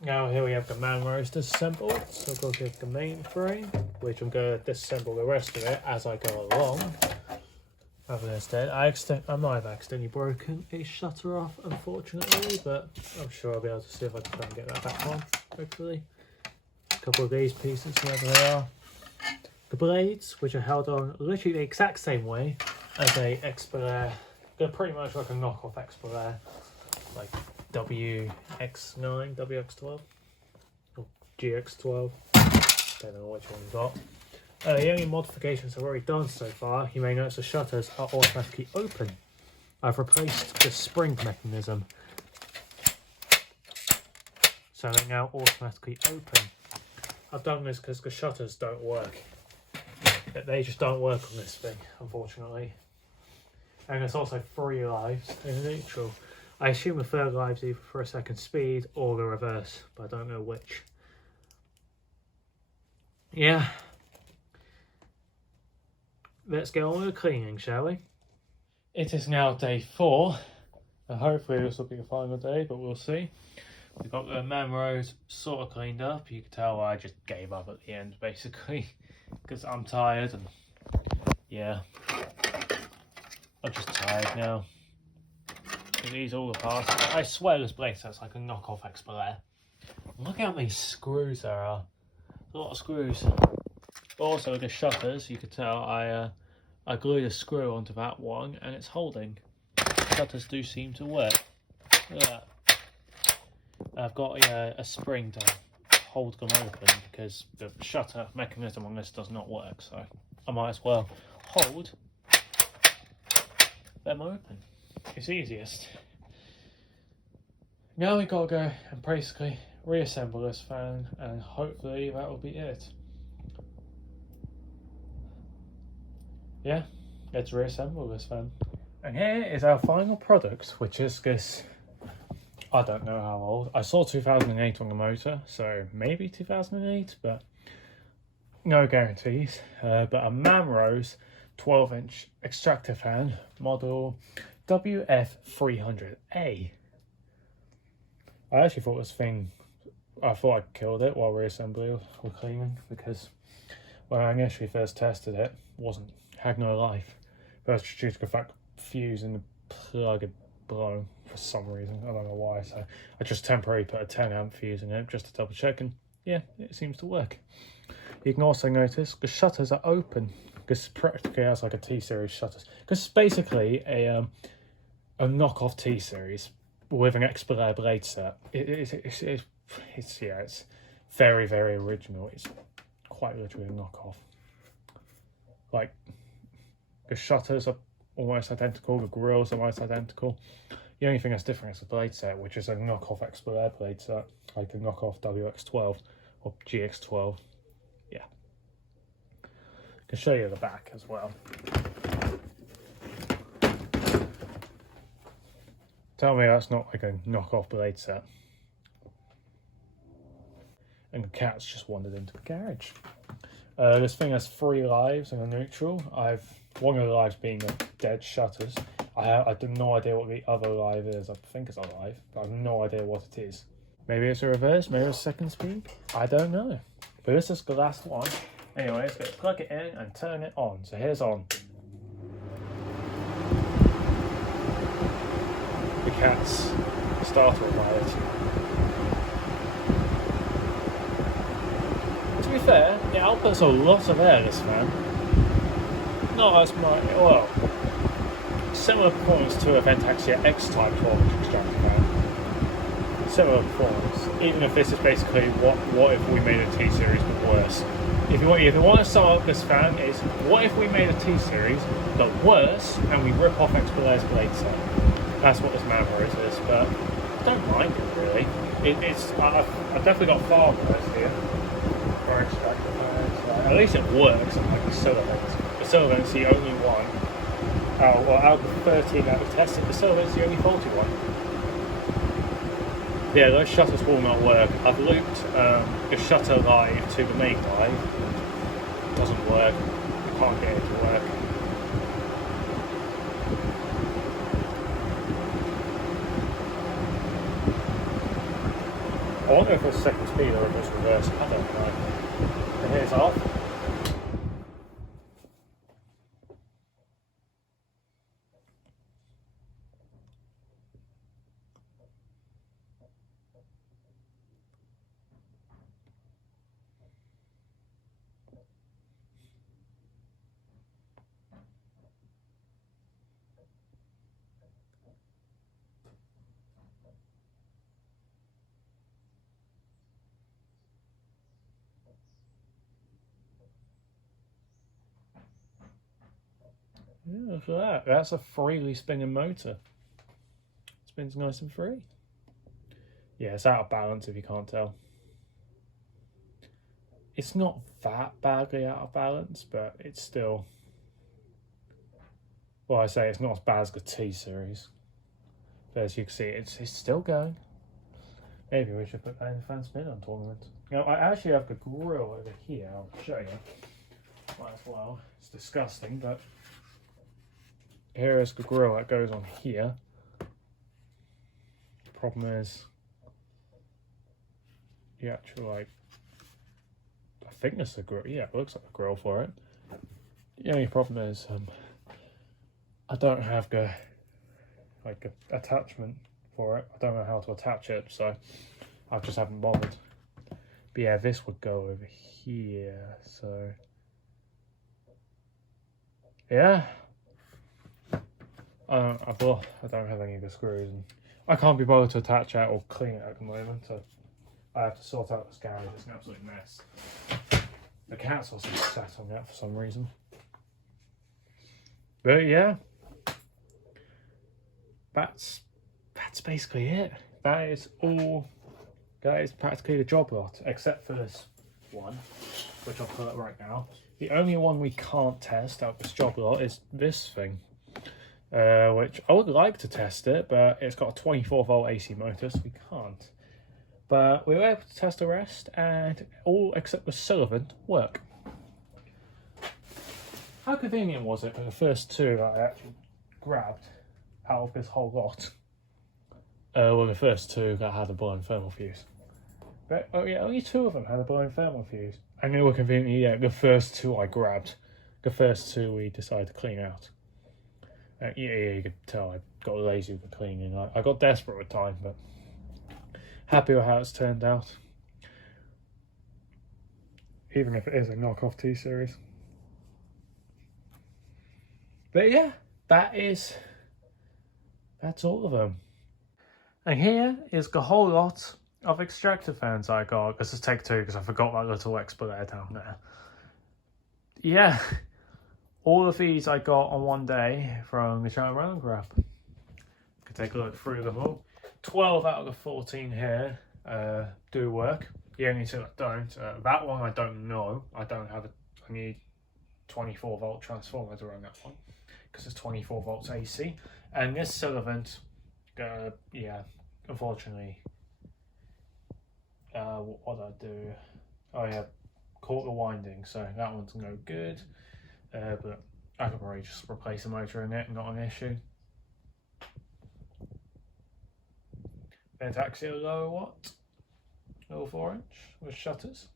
Now here we have the Manrose disassembled, so I've got to give the main frame, which I'm going to disassemble the rest of it as I go along. Other instead, I might have accidentally broken a shutter off, unfortunately, but I'm sure I'll be able to see if I can try and get that back on, hopefully. couple of these pieces, wherever they are. The blades, which are held on literally the exact same way as a Xpelair. They're pretty much like a knockoff Xpelair, like WX9, WX12, or GX12. Don't know which one you got. The only modifications I've already done so far, you may notice the shutters are automatically open. I've replaced the spring mechanism, so they're now automatically open. I've done this because the shutters don't work. They just don't work on this thing, unfortunately. And there's also 3 lives in neutral. I assume the third live's either for a second speed or the reverse, but I don't know which. Yeah. Let's get on with the cleaning, shall we? It is now day 4. Hopefully this will be the final day, but we'll see. We've got the Manrose sort of cleaned up. You can tell I just gave up at the end, basically, because I'm tired and yeah, I'm just tired now. These all the parts. I swear this blade set's like a knockoff Xpelair. Look how many screws there are. A lot of screws. Also with the shutters, you can tell I glued a screw onto that one and it's holding. Shutters do seem to work. Look at that. I've got a spring to hold them open because the shutter mechanism on this does not work, so I might as well hold them open. It's easiest. Now we gotta go and basically reassemble this fan and hopefully that will be it. Yeah, let's reassemble this fan. And here is our final product, which is this, I don't know how old. I saw 2008 on the motor, so maybe 2008, but no guarantees. But a Manrose 12-inch extractor fan, model WF300A. I actually thought this thing, I thought I killed it while reassembling or cleaning, because when I initially first tested it, had no life. But that's due to the fact fuse in the plug had blown for some reason. I don't know why. So I just temporarily put a 10 amp fuse in it just to double check, and yeah, it seems to work. You can also notice the shutters are open. This practically has like a T-Series shutters. Because it's basically a knockoff T-Series with an Xpelair blade set. It's very, very original. It's quite literally a knockoff. Like, the shutters are almost identical, the grills are almost identical. The only thing that's different is the blade set, which is a knockoff Xpelair blade set, like the knockoff WX12 or GX12. Yeah. I can show you the back as well. Tell me that's not like a knockoff blade set. And the cat's just wandered into the garage. This thing has 3 lives in a neutral. One of the lives being the dead shutters. I have no idea what the other live is. I think it's a live, but I have no idea what it is. Maybe it's a reverse, maybe it's a second speed. I don't know. But this is the last one. Anyway, let's go plug it in and turn it on. So here's on. The cat's startled by it. To be fair, it outputs a lot of air, this fan. Not as much, well, similar performance to a Vent-Axia X-Type 12-inch extractor fan. Similar performance, even if this is basically what if we made a T-Series but worse. If you want to sum up this fan, it's what if we made a T-Series but worse and we rip off Xpelair's blade set. That's what this Manrose is, but I don't mind it really. I've definitely got far worse here for extractor fans. At least it works, unlike the Silavent. The Silavent's the only one. Out of the 13 that we've tested, the Silavent's the only faulty one. Yeah, those shutters will not work. I've looped the shutter live to the main live. It doesn't work. You can't get it to work. I wonder if it's second speed or if it's reverse. I don't know. And here's off. Yeah, look at that. That's a freely spinning motor. Spins nice and free. Yeah, it's out of balance if you can't tell. It's not that badly out of balance, but it's still... Well, I say it's not as bad as the T-Series. But as you can see, it's still going. Maybe we should put that in the fan spin-on tournament. You know, I actually have the grill over here. I'll show you. Might as well. It's disgusting, but here is the grill that goes on here. The problem is the actual, like, I think it's a grill. Yeah, it looks like a grill for it. The only problem is I don't have the attachment for it. I don't know how to attach it, so I just haven't bothered. But yeah, this would go over here, so yeah. I don't have any of the screws, and I can't be bothered to attach it or clean it at the moment, so I have to sort out this garage. It's an absolute mess. The cat's also sat on that for some reason. But yeah, that's basically it. That is all. That is practically the job lot, except for this one, which I'll put up right now. The only one we can't test out this job lot is this thing, which I would like to test it, but it's got a 24-volt AC motor, so we can't. But we were able to test the rest, and all except the Silavent work. How convenient was it for the first two that I actually grabbed out of this whole lot? Were the first two that had a blown thermal fuse. But oh yeah, only two of them had a blown thermal fuse. And they were conveniently, yeah, the first two I grabbed. The first two we decided to clean out. Yeah, you could tell I got lazy with the cleaning. I got desperate with time, but happy with how it's turned out. Even if it is a knockoff T-Series. But yeah, that's all of them. And here is the whole lot of extractor fans I got. This is take two because I forgot that little Xpelair down there. Yeah, all of these I got on one day from the China Run Grab. You can take a look through them all. 12 out of the 14 here do work. The only two that don't. That one I don't know. I don't have I need 24-volt transformer to run that one because it's 24 volts AC. And this Silavent, yeah, unfortunately, what did I do? Oh yeah, caught the winding, so that one's no good. But I could probably just replace the motor in it, not an issue. Vent-Axia Low Watt, little 4-inch with shutters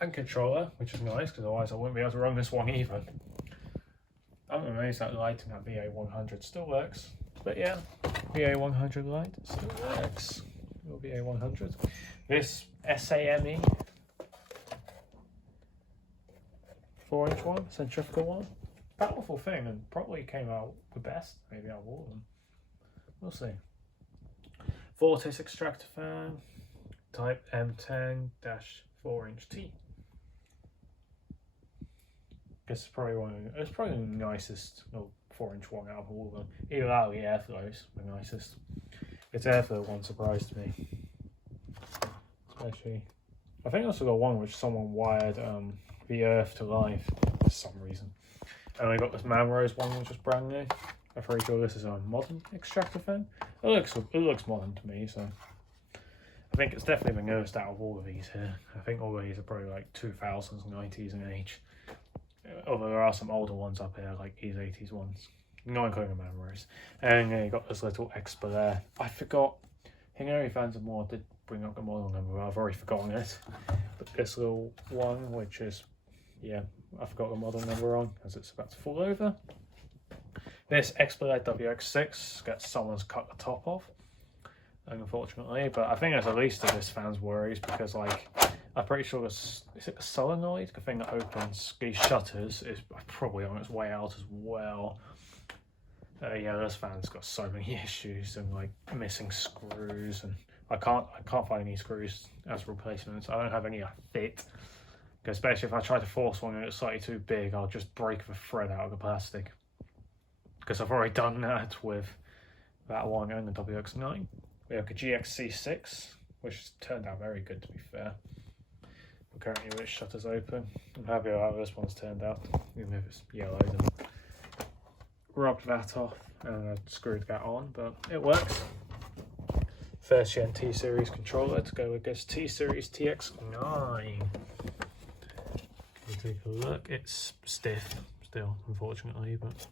and controller, which is nice because otherwise I wouldn't be able to run this one either. I'm amazed that lighting that VA100 still works, but yeah, VA100 light still works. Or VA100. This SAME 4-inch one, centrifugal one, powerful thing, and probably came out the best maybe out of all of them. We'll see. Vortice extractor fan, type M10-4-inch T. It's probably it's probably the nicest 4-inch one out of all of them. Either that or the airflows, the nicest. Its airflow one surprised me. Especially, I think I also got one which someone wired the earth to life for some reason. And I got this Manrose one which is brand new. I'm pretty sure this is a modern extractor fan. It looks modern to me, so I think it's definitely the newest out of all of these here. I think all of these are probably like 2000s, 90s in age. Although there are some older ones up here, like these 80s ones. Not including the Manrose. And you got this little Xpelair. I forgot. Hungary fans of more did bring up the model number, but I've already forgotten it. But this little one, which is, yeah, I forgot the model number on as it's about to fall over. This Xpelair WX6 gets someone's cut the top off, unfortunately. But I think that's the least of this fan's worries because, like, I'm pretty sure is it the solenoid, the thing that opens these shutters, is probably on its way out as well. Yeah, this fan's got so many issues and like missing screws, and I can't find any screws as replacements. I don't have any that fit. Because especially if I try to force one and it's slightly too big, I'll just break the thread out of the plastic. Because I've already done that with that one and the WX9. We have the GXC6, which turned out very good, to be fair. Currently with its shutters open. I'm happy with how this one's turned out, even if it's yellowed. And rubbed that off and I screwed that on, but it works. First gen T-Series controller to go with this T-Series TX9. Take a look. It's stiff still, unfortunately, but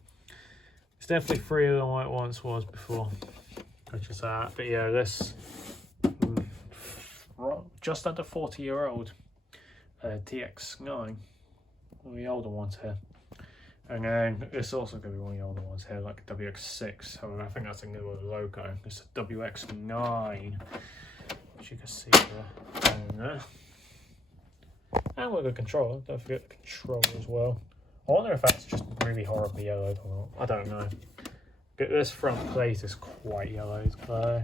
it's definitely freer than what it once was before, which is that. But yeah, this just under 40-year-old TX9, one of the older ones here, and then it's also going to be one of the older ones here, like a WX6. However, I think that's a newer logo. It's a WX9, which you can see there. And with the controller, don't forget the controller as well. I wonder if that's just really horribly yellowed or not. I don't know. But this front plate is quite yellowed though.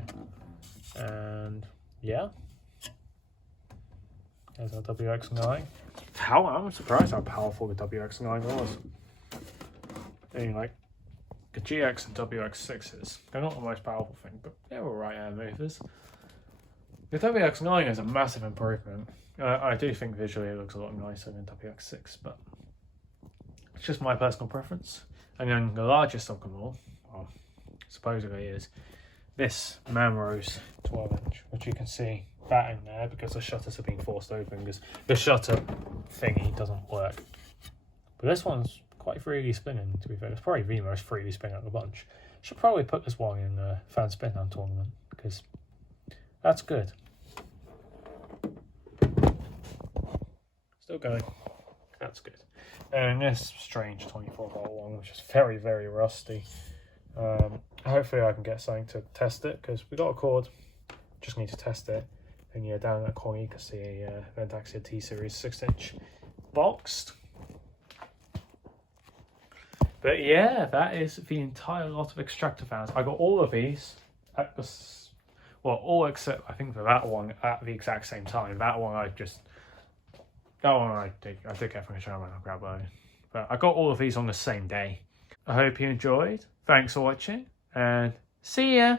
And yeah. There's our WX9. I'm surprised how powerful the WX9 was. I mean, like, the GX and WX6s, they're not the most powerful thing, but they're alright air movers. The WX9 is a massive improvement. I do think visually it looks a lot nicer than WX6, but it's just my personal preference. And then the largest of them all, well, supposedly is this Manrose 12-inch, which you can see batting there because the shutters have been forced open because the shutter thingy doesn't work. But this one's quite freely spinning, to be fair. It's probably the most freely spinning of the bunch. Should probably put this one in the fan spin down tournament because that's good. Still going. That's good. And this strange 24-volt one, which is very, very rusty. Hopefully I can get something to test it because we got a cord. Just need to test it. And yeah, down in that corner you can see a Vent-Axia T-Series 6-inch boxed. But yeah, that is the entire lot of extractor fans. I got all of these at the, well, all except I think for that one at the exact same time. That one I did get from a channel and I'll grab it. But I got all of these on the same day. I hope you enjoyed. Thanks for watching and see ya.